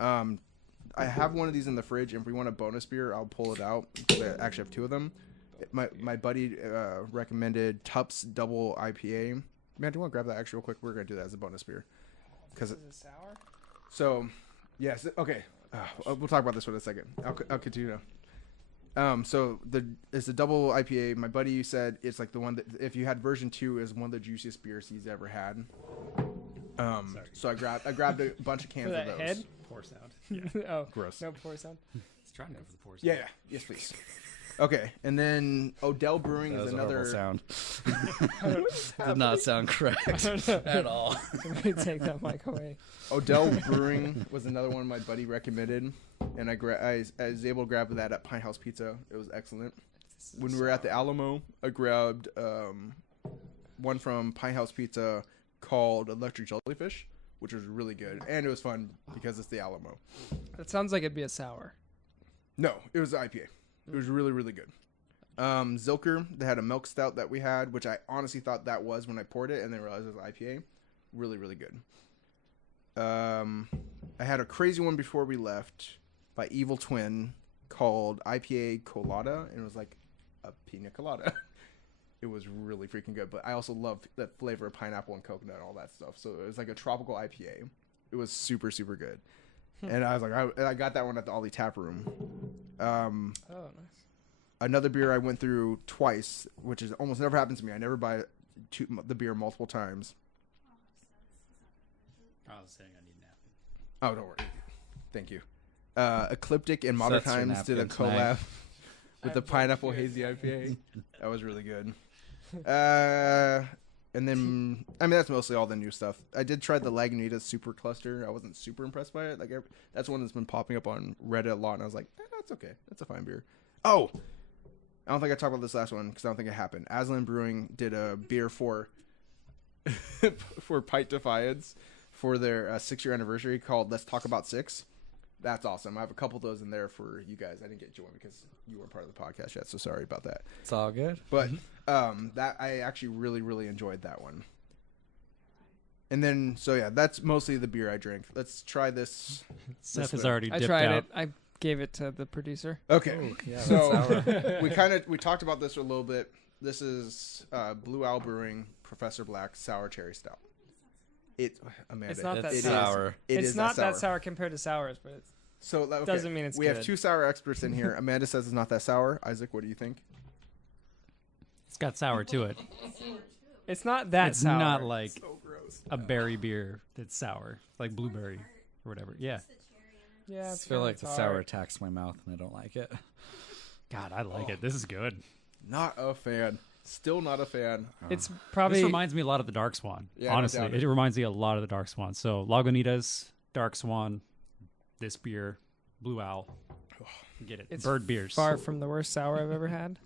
I have one of these in the fridge, and if we want a bonus beer, I'll pull it out, because I actually have two of them. My buddy recommended Tup's Double IPA. Man, do you want to grab that actually real quick? We're going to do that as a bonus beer. Is it sour? So, yes, okay. We'll talk about this for a second. I'll continue now. So it's a double IPA. My buddy said it's like the one that, if you had version 2, is one of the juiciest beers he's ever had. So I grabbed a bunch of cans For of that those. head? Pour sound. Oh, Gross. no pour sound. It's trying to go for the pour sound. Yeah. Yes, please. Okay, and then Odell Brewing That is was a another. horrible sound. Did not sound correct at all. Somebody take that mic away. Odell Brewing was another one my buddy recommended, and I was able to grab that at Pine House Pizza. It was excellent. When we were at the Alamo, I grabbed one from Pine House Pizza called Electric Jellyfish, which was really good, and it was fun because it's the Alamo. That sounds like it'd be a sour. No, it was IPA. It was really, really good. Zilker, they had a milk stout that we had, which I honestly thought that was when I poured it, and then realized it was IPA. Really, really good. I had a crazy one before we left by Evil Twin called IPA Colada, and it was like a pina colada. It was really freaking good, but I also loved that flavor of pineapple and coconut and all that stuff. So it was like a tropical IPA. It was super, super good. And I was like, I got that one at the Ollie Tap Room. Oh, nice. Another beer I went through twice, which is almost never happened to me. I never buy the beer multiple times. I was saying I need a napkin. Oh, don't worry. Thank you. Ecliptic and Modern That's your Times did a napkin tonight. collab with the pineapple hazy IPA. That was really good. And then, I mean, that's mostly all the new stuff. I did try the Lagunitas Super Cluster. I wasn't super impressed by it. Like, that's one that's been popping up on Reddit a lot, and I was like, that's okay. That's a fine beer. Oh, I don't think I talked about this last one because I don't think it happened. Aslan Brewing did a beer for Pint Defiance for their 6-year anniversary called Let's Talk About 6. That's awesome. I have a couple of those in there for you guys. I didn't get you one because you weren't part of the podcast yet, so sorry about that. It's all good. But that I actually really, really enjoyed that one. And then, so yeah, that's mostly the beer I drink. Let's try this. Seth This has way. already I dipped tried out. it. I gave it to the producer. Okay, Yeah, so that's we talked about this a little bit. This is Blue Owl Brewing Professor Black Sour Cherry Stout. Amanda, It's not that It's it is- sour. it It's is not that sour compared to sours, but it So okay, doesn't mean it's we have good. 2 sour experts in here. Amanda says it's not that sour. Isaac, what do you think? It's got sour to it. It's not that It's sour. not like So gross. a berry beer that's sour, like blueberry or whatever. Yeah. Yeah, I it's feel kinda like the sour attacks my mouth and I don't like it. God, I like it. This is good. Not a fan. Still not a fan. It's This probably reminds me a lot of the Dark Swan. Yeah, no honestly, doubt. it reminds me a lot of the Dark Swan. So Lagunitas, Dark Swan, this beer, Blue Owl. Get it. It's Bird beers. far from the worst sour I've ever had.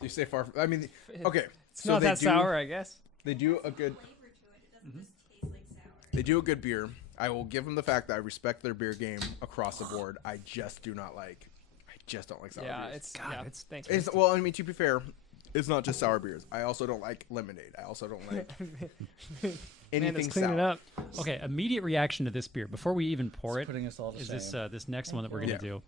You say far from, I mean, okay. It's not that do, sour, I guess. They do a good. Flavor to it. It doesn't just taste like sour. They do a good beer. I will give them the fact that I respect their beer game across the board. I just don't like sour Yeah, beers. it's God, yeah. it's- Thank you. Well, I mean, to be fair, it's not just sour beers. I also don't like lemonade. I also don't like Man, anything it's cleaning sour. up. Okay, immediate reaction to this beer before we even pour it Putting us all to is shame. this next one that we're gonna Yeah.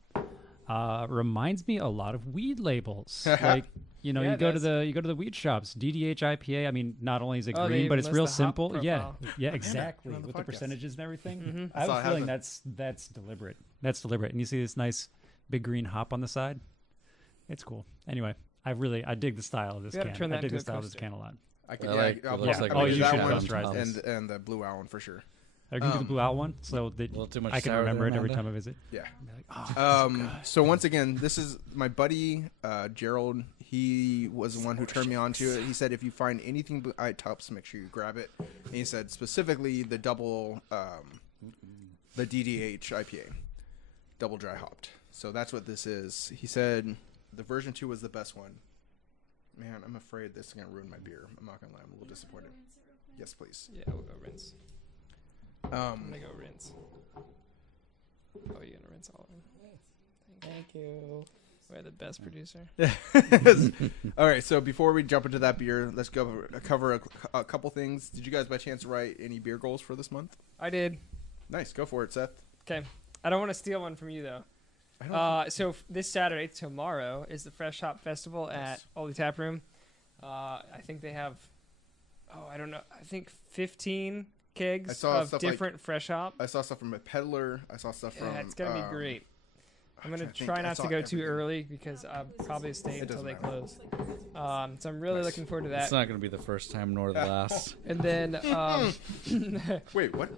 do. Reminds me a lot of weed labels. Like you Yeah, it go does. to the weed shops. DDH IPA. I mean, not only is it Oh, they green, but even it's list real the hop simple. Yeah, profile. yeah, exactly. on the With the podcast. percentages and everything. Mhm. I have saw a it feeling happen. that's deliberate. That's deliberate. And you see this nice big green hop on the side. It's cool. Anyway, I dig the style of this We gotta can. turn I that dig into the a style of this coaster. can a lot. I could, I yeah, like- I'll, it looks I'll, like I'll Oh, do you that should one customize this. and the Blue Owl one for sure. I can do the blue out one so that A little too much I can sour remember it there, every Amanda? time I visit. Yeah. Be like, oh, So once again, this is my buddy Gerald. He was the one who turned me on to it. He said if you find anything at Tupps, make sure you grab it. And he said specifically the double, the DDH IPA, double dry hopped. So that's what this is. He said the version 2 was the best one. Man, I'm afraid this is gonna ruin my beer. I'm not gonna lie. I'm a little disappointed. Yes, please. Yeah, we'll go rinse. I'm gonna go rinse. Oh, you're gonna rinse all of them. Thank you. We're the best producer. All right, so before we jump into that beer, let's go cover a couple things. Did you guys by chance write any beer goals for this month? I did. Nice, go for it, Seth. Okay. I don't want to steal one from you, though. This Saturday, tomorrow, is the Fresh Hop Festival at Oldie Tap Room. I think they have, I don't know, I think 15 kegs of different fresh hop. I saw stuff from a peddler. I saw stuff from... Yeah, it's going to be great. I'm going to try not to go too early because I'll probably stay until they close. So I'm really looking forward to that. It's not going to be the first time nor the last. And then... Wait, what?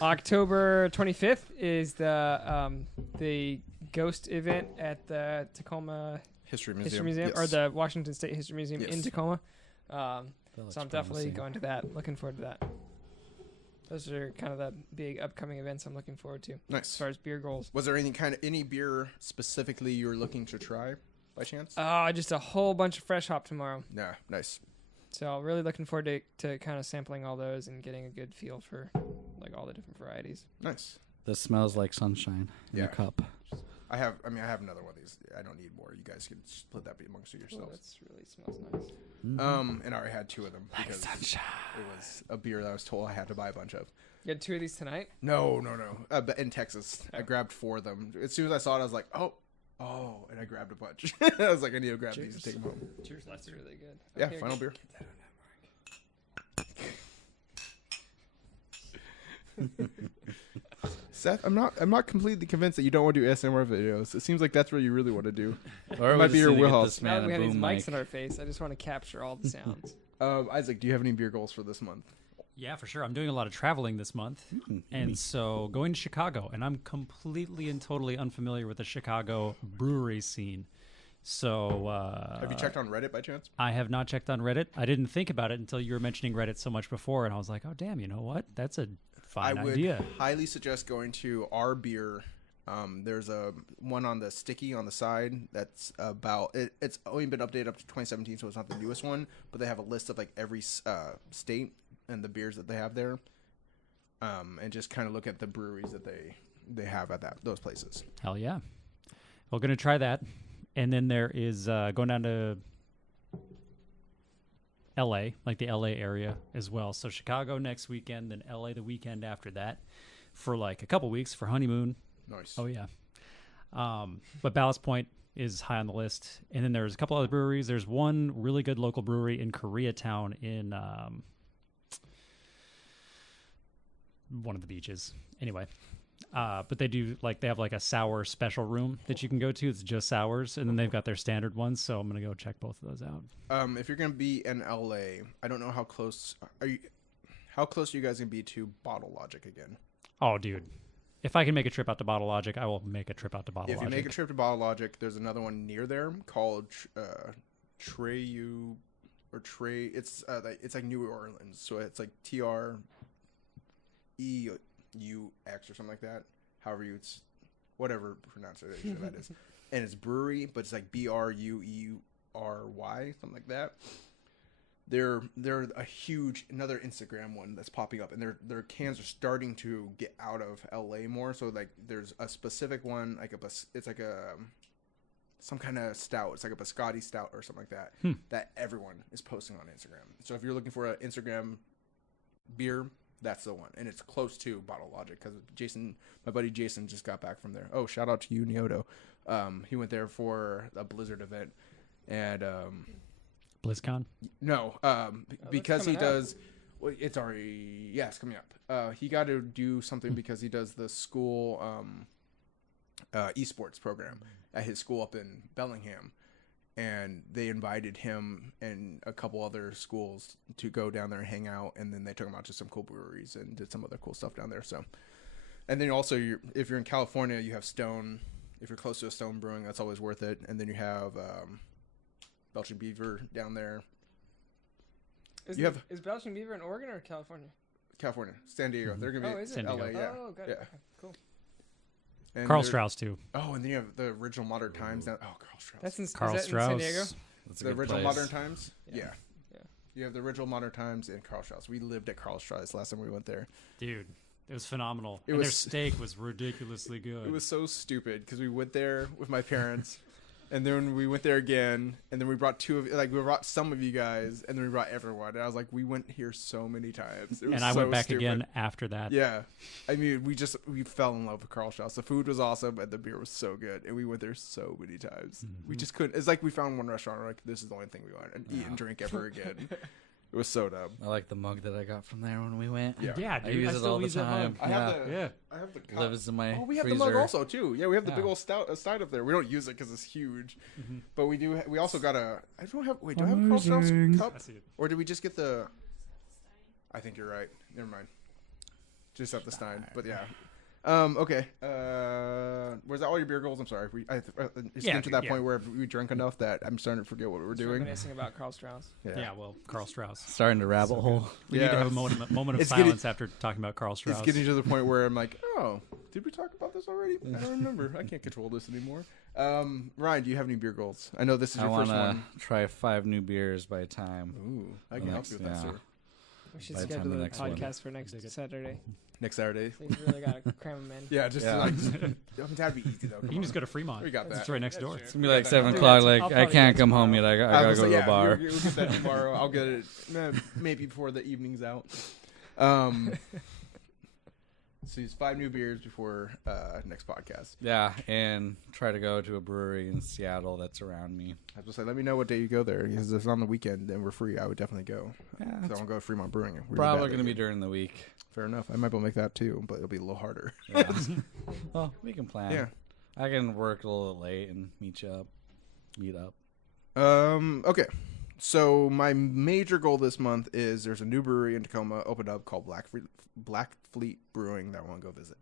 October 25th is the Ghost event at the Tacoma History Museum. Yes. Or the Washington State History Museum in Tacoma. So I'm definitely promising. going to that. Looking forward to that. Those are kind of the big upcoming events I'm looking forward to. Nice. As far as beer goals. Was there any beer specifically you were looking to try by chance? Just a whole bunch of fresh hop tomorrow. Nah, nice. So really looking forward to kind of sampling all those and getting a good feel for like all the different varieties. Nice. This smells like sunshine in a cup. I have another one of these. I don't need more. You guys can split that amongst yourselves. That really smells nice. And I already had two of them because it was a beer that I was told I had to buy a bunch of. You had two of these tonight? No. But in Texas, I grabbed 4 of them. As soon as I saw it, I was like, oh, and I grabbed a bunch. I was like, I need to grab these and take them home. Cheers. That's really good. Yeah, Okay, final beer. get that on that mark. Seth, I'm not completely convinced that you don't want to do ASMR videos. It seems like that's what you really want to do. Or Might be your wheelhouse. Now that we have these mics in our face, I just want to capture all the sounds. Isaac, do you have any beer goals for this month? Yeah, for sure. I'm doing a lot of traveling this month. And so going to Chicago, and I'm completely and totally unfamiliar with the Chicago brewery scene. So Have you checked on Reddit by chance? I have not checked on Reddit. I didn't think about it until you were mentioning Reddit so much before, and I was like, oh, damn, you know what? That's a fine idea. I would highly suggest going to our beer. There's a one on the sticky on the side that's about it's only been updated up to 2017, so it's not the newest one, but they have a list of like every state and the beers that they have there, and just kind of look at the breweries that they have at those places. Hell yeah. Well, going to try that. And then there is going down to LA, like the LA area as well. So Chicago next weekend, then LA the weekend after that for like a couple weeks for honeymoon. Nice. Oh, yeah. But Ballast Point is high on the list. And then there's a couple other breweries. There's one really good local brewery in Koreatown in one of the beaches. Anyway. But they have like a sour special room that you can go to. It's just sours, and then they've got their standard ones. So I'm gonna go check both of those out. If you're gonna be in LA, I don't know how close are you. How close are you guys gonna be to Bottle Logic again? Oh, dude, if I can make a trip out to Bottle Logic, I will make a trip out to Bottle Logic. If you make a trip to Bottle Logic, there's another one near there called Treyu or Trey. It's like New Orleans, so it's like TREUX or something like that. However whatever pronunciation that is. And it's brewery, but it's like BRUERY, something like that. They're a huge another Instagram one that's popping up, and their cans are starting to get out of LA more. So like there's a specific one it's like some kind of stout. It's like a biscotti stout or something like that that everyone is posting on Instagram. So if you're looking for an Instagram beer, that's the one, and it's close to Bottle Logic because my buddy Jason, just got back from there. Oh, shout out to you, Nyoto. He went there for a Blizzard event, and BlizzCon. No, because he does. Well, it's already it's coming up. He got to do something because he does the school esports program at his school up in Bellingham. And they invited him and a couple other schools to go down there and hang out. And then they took him out to some cool breweries and did some other cool stuff down there. So, and then also, if you're in California, you have Stone. If you're close to a Stone Brewing, that's always worth it. And then you have Belching Beaver down there. Is Belching Beaver in Oregon or California? California, San Diego. They're gonna be San LA. Diego. Yeah. Oh, got Yeah. it. Okay, cool. And Carl Strauss too. Oh, and then you have the original Modern Times. Carl Strauss. That's in, Carl is that in San Diego? Strauss. That's a The good original place. Modern Times. Yeah. You have the original Modern Times and Carl Strauss. We lived at Carl Strauss last time we went there. Dude, It was phenomenal. It And their was- steak was ridiculously good. It was so stupid because we went there with my parents, and then we went there again, and then we brought we brought some of you guys, and then we brought everyone. And I was like, we went here so many times. It was and I so went back stupid. again after that. Yeah, I mean, we fell in love with Carl Strauss. The food was awesome, and the beer was so good, and we went there so many times. We just couldn't. It's like we found one restaurant, we're like, this is the only thing we want, and eat and drink ever again. It was so dumb. I like the mug that I got from there when we went. Yeah. Yeah, I dude. use it still all the use that time. mug. Yeah. I have the cup. Lives in my Oh, we have freezer. the mug also too. Yeah, we have the big Yeah. old side up there. We don't use it because it's huge, but we do. We also got a. I don't have. Wait, do I have a Carl Strauss cup, I see it. or did we just get the? I think you're right. Never mind. Just at the Stein, but yeah. Okay. Was that all your beer goals? I'm sorry. It's getting to that point where we drank enough that I'm starting to forget what we're doing. Reminiscing about Carl Strauss. Yeah, well, Carl Strauss. Starting to rabbit hole. We need to Yeah. have a moment of It's getting- silence after talking about Carl Strauss. It's getting to the point where I'm like, oh, did we talk about this already? I don't remember. I can't control this anymore. Ryan, do you have any beer goals? I know this is I your want first to one. try 5 new beers by time. Ooh, I can help you with that, Yeah. sir. We should By the time schedule the a next one. podcast for next Saturday. Next Saturday. So you really got to cram them in. Yeah, just Yeah. like that'd be easy though. You can just go to Fremont. We got that. It's right next door. It's gonna be like Yeah, 7 that- o'clock. I'll Like I probably can't get come it home yet. I gotta go to the bar. We'll get that tomorrow. I'll get it maybe before the evening's out. So it's 5 new beers before next podcast. Yeah, and try to go to a brewery in Seattle that's around me. I was gonna say, let me know what day you go there because if it's on the weekend and we're free, I would definitely go. Yeah, So it's I'll go to Fremont Brewing. Really probably badly. gonna be during the week. Fair enough. I might be able to make that too, but it'll be a little harder. Yeah. Well, we can plan. Yeah. I can work a little late and meet up. Okay. So my major goal this month is there's a new brewery in Tacoma opened up called Black Fleet Brewing that I want to go visit.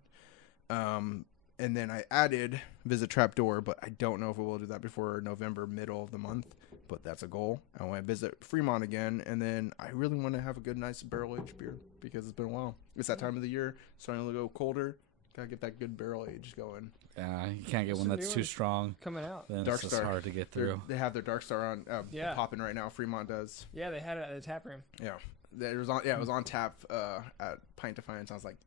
And then I added Visit Trapdoor, but I don't know if we will do that before November, middle of the month. But that's a goal. I want to visit Fremont again, and then I really want to have a good, nice barrel-aged beer because it's been a while. It's that time of the year, starting to go colder. Gotta get that good barrel age going. Yeah, you can't get What's one the that's new too one? strong. Coming out. Then Dark it's just Star. hard to get through. They have their Dark Star on Yeah. popping right now. Fremont does. Yeah, they had it at the tap room. Yeah, it was on. Yeah, it was on tap at Pint Defiance. I was like,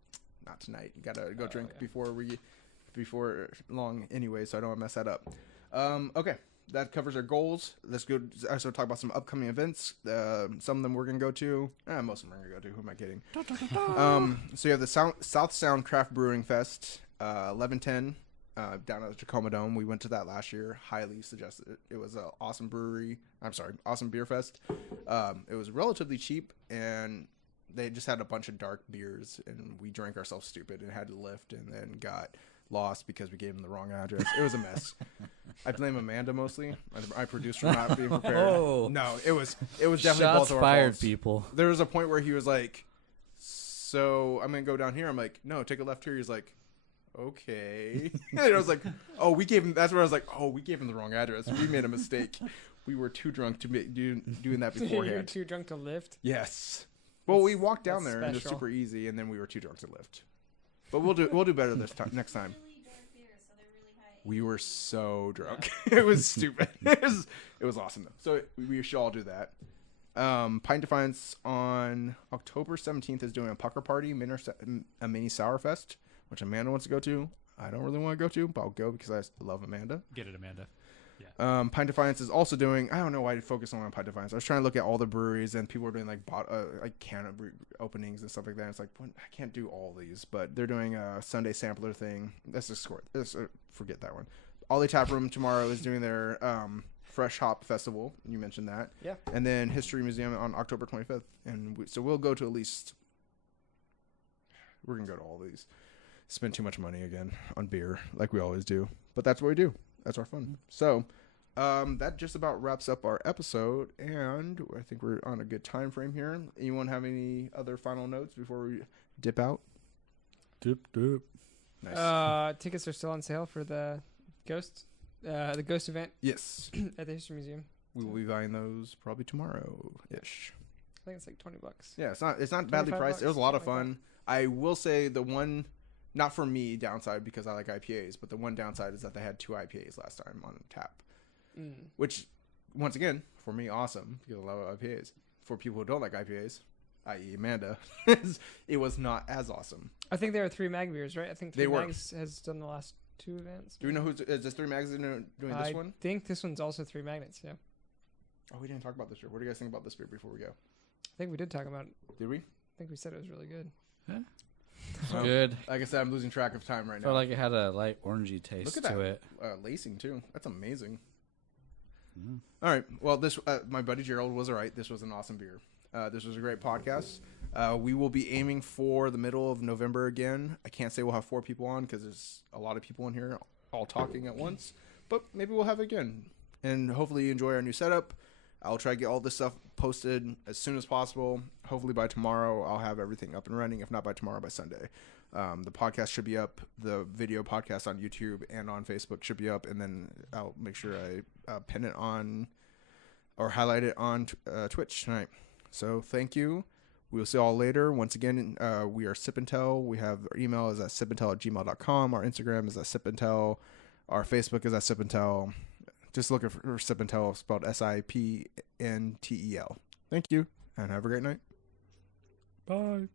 not tonight. You gotta go drink yeah. before long anyway, so I don't want to mess that up. Okay, that covers our goals. Let's go. Also talk about some upcoming events. Some of them we're gonna go to. Most of them we're gonna go to. Who am I kidding? So you have the South Sound Craft Brewing Fest, 11/10. Down at the Tacoma Dome. We went to that last year. Highly suggested it. It was an awesome awesome beer fest. It was relatively cheap, and they just had a bunch of dark beers, and we drank ourselves stupid and had to lift, and then got lost because we gave them the wrong address. It was a mess. I blame Amanda mostly. I produced for not being prepared. Oh. No, it was definitely Shots both of our fired, faults. people. There was a point where he was like, "So I'm gonna go down here." I'm like, "No, take a left here." He's like, "Okay." And I was like, "Oh, we gave him." That's where I was like, "Oh, we gave him the wrong address. We made a mistake. We were too drunk to be doing that You're beforehand." too drunk to lift. Yes. Well, we walked down that's there and it was special. super easy, and then we were too drunk to lift. But we'll do better this time. Next time. Really dark beers, so they're really high. We were so drunk. It was stupid. It was awesome though. So we should all do that. Pint Defiance on October 17th is doing a pucker party, a mini sour fest, which Amanda wants to go to. I don't really want to go to, but I'll go because I love Amanda. Get it, Amanda. Pint Defiance is also doing. I don't know why I focus on Pint Defiance. I was trying to look at all the breweries, and people are doing like can openings and stuff like that. It's like I can't do all these, but they're doing a Sunday sampler thing. Let's just forget that one. Ollie Tap Room tomorrow is doing their Fresh Hop Festival. You mentioned that. Yeah. And then History Museum on October 25th, and so we'll go to at least. We're gonna go to all these. Spend too much money again on beer, like we always do. But that's what we do. That's our fun. So that just about wraps up our episode, and I think we're on a good time frame here. Anyone have any other final notes before we dip out? Dip. Nice. Tickets are still on sale for the Ghost event Yes, at the History Museum. we will be buying those probably tomorrow-ish. I think it's like $20. Yeah, it's not badly 25 priced. It was a lot of bucks, something fun. I will say the one, not for me, downside because I like IPAs, but the one downside is that they had 2 IPAs last time on tap. Which, once again, for me, awesome because I love IPAs. For people who don't like IPAs, i.e. Amanda, it was not as awesome. I think there are 3 mag beers, right? I think They 3 were. Mags has done the last 2 events. Do we know is this 3 Mags doing this I one? think this one's also 3 Magnets. Yeah, Oh, we didn't talk about this beer. What do you guys think about this beer before we go? I think we did talk about it. Did we? I think we said it was really good. Well, Good. Like I said, I'm losing track of time right I now. felt like it had a light orangey taste Look at to that. it. Lacing too. That's amazing. Mm. All right. Well, this my buddy Gerald was all right. This was an awesome beer. This was a great podcast. We will be aiming for the middle of November again. I can't say we'll have 4 people on because there's a lot of people in here all talking at once. But maybe we'll have it again. And hopefully you enjoy our new setup. I'll try to get all this stuff posted as soon as possible. Hopefully by tomorrow I'll have everything up and running. If not by tomorrow, by Sunday. The podcast should be up. The video podcast on YouTube and on Facebook should be up. And then I'll make sure I pin it on or highlight it on Twitch tonight. So thank you. We'll see you all later. Once again, we are SipNTel. We have our email is at sipntel@gmail.com. Our Instagram is at SipNTel. Our Facebook is at SipNTel. Just look for SipNTel, spelled SIPNTEL. Thank you, and have a great night. Bye.